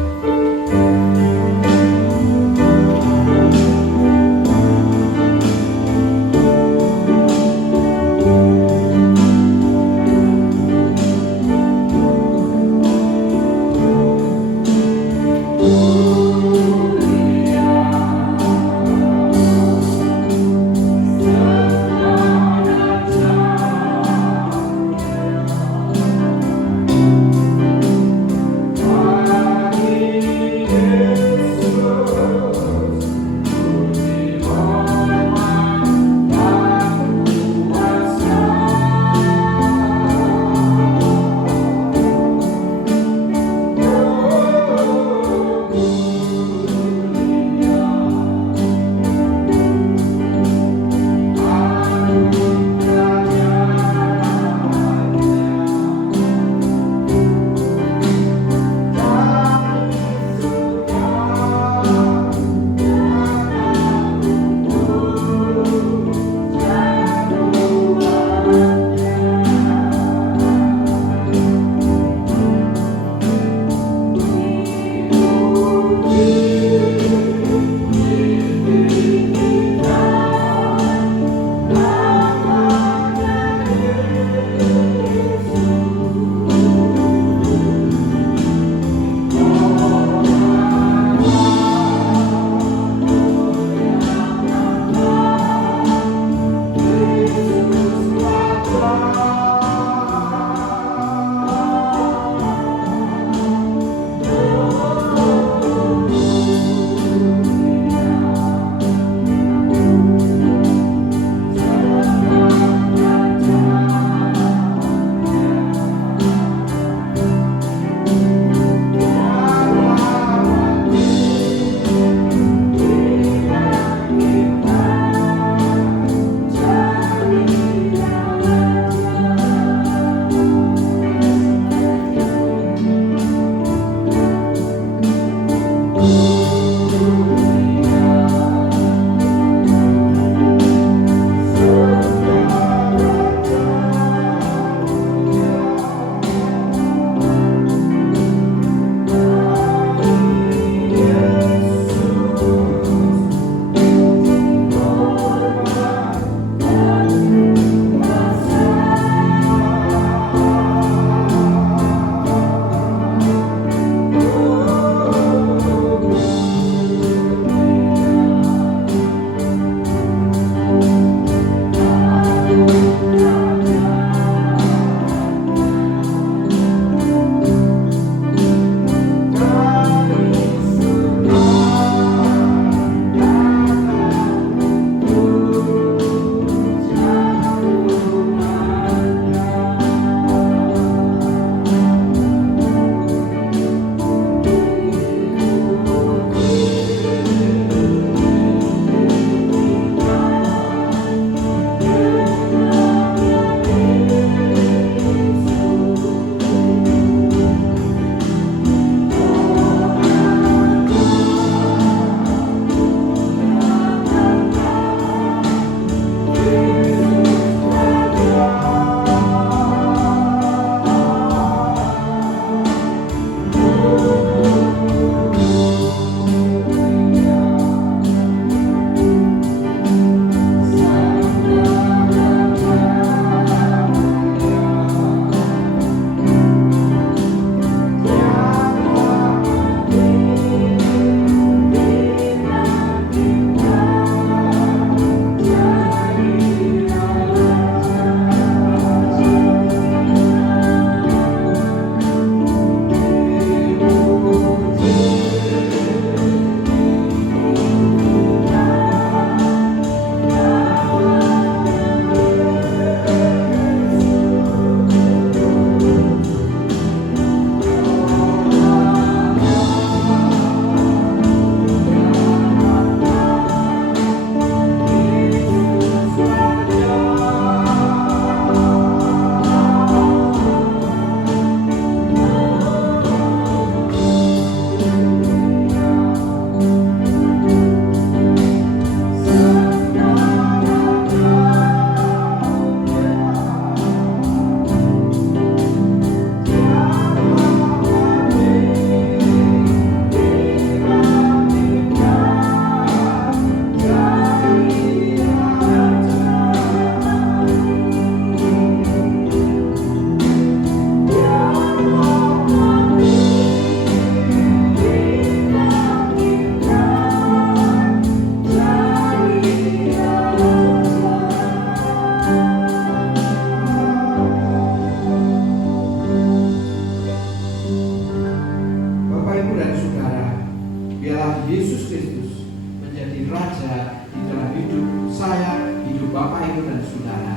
saya, hidup Bapak, Ibu, dan Saudara.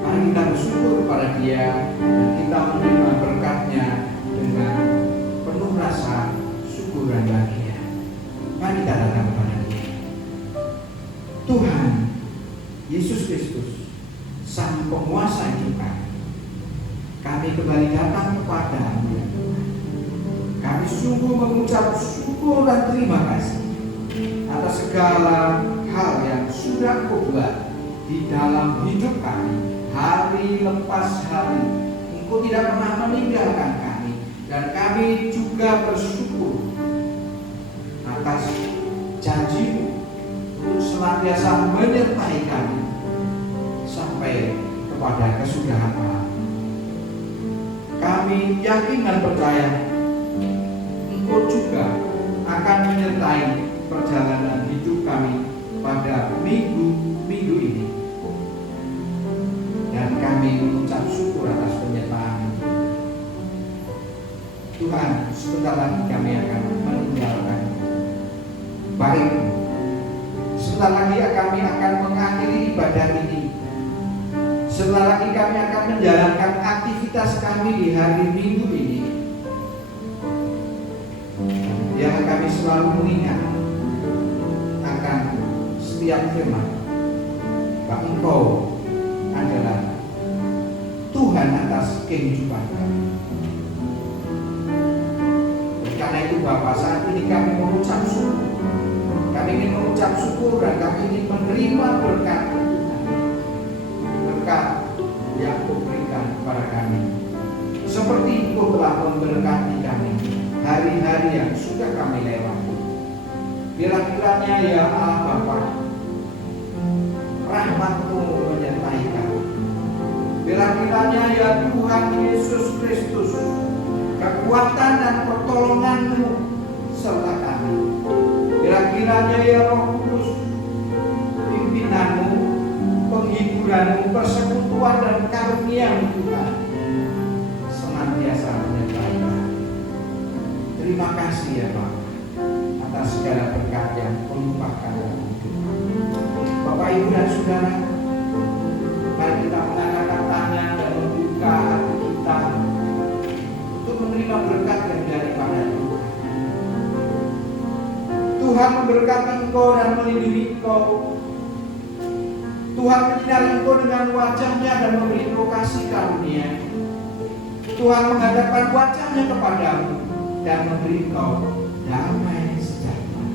Mari kita bersyukur kepada Dia dan kita menerima berkat-Nya dengan penuh rasa syukur dan bahagia. Mari kita datang kepada Dia. Tuhan Yesus Kristus, Sang Penguasa hidup kami kembali datang kepada-Mu ya Tuhan. Kami sungguh mengucap syukur dan terima kasih atas segala hal yang sudah Engkau buat di dalam hidup kami, hari lepas hari. Engkau tidak pernah meninggalkan kami, dan kami juga bersyukur atas janji-Mu untuk senantiasa menyertai kami sampai kepada kesudahan malam. Kami yakin dan percaya Engkau juga akan menyertai perjalanan hidup kami pada minggu ini. Dan kami mengucap syukur atas penyertaan Tuhan. Sebentar lagi kami akan meninggalkan baik. Sebentar lagi kami akan mengakhiri ibadah ini. Sebentar lagi kami akan menjalankan aktivitas kami di hari Minggu ini. Yang kami selalu mengingat akan setiap firman bahwa Engkau adalah Tuhan atas kehidupan kami. Karena itu Bapa, saat ini kami mengucap syukur. Kami ingin mengucap syukur dan kami ingin menerima berkat Tuhan. Berkat yang Engkau berikan kepada kami. Seperti Engkau telah memberkati kami hari-hari yang sudah kami lewati. Bila-bilanya ya Allah Bapa, rahmat-Mu menyertai kami. Bila-bilanya ya Tuhan Yesus Kristus, kekuatan dan pertolongan-Mu serta kami. Bila-bilanya ya Roh Kudus, pimpinan-Mu, penghiburan-Mu, persekutuan dan karunia-Mu Tuhan senantiasa menyertai kami. Terima kasih ya Pak atas segala berkat yang melimpahkan dalam hidup kami. Bapak, Ibu, dan Saudara, mari kita mengangkat tangan dan membuka hati kita untuk menerima berkat yang daripada Tuhan. Tuhan memberkati engkau dan melindungi engkau. Tuhan menyinari engkau dengan wajah-Nya dan memberi engkau kasih karunia. Tuhan menghadapkan wajah-Nya kepadamu dan memberi engkau damai sejahtera.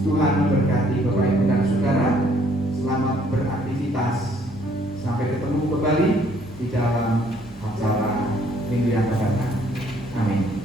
Tuhan memberkati Bapak Ibu dan Saudara. Selamat beraktivitas. Sampai ketemu kembali di dalam acara minggu yang akan datang. Amin.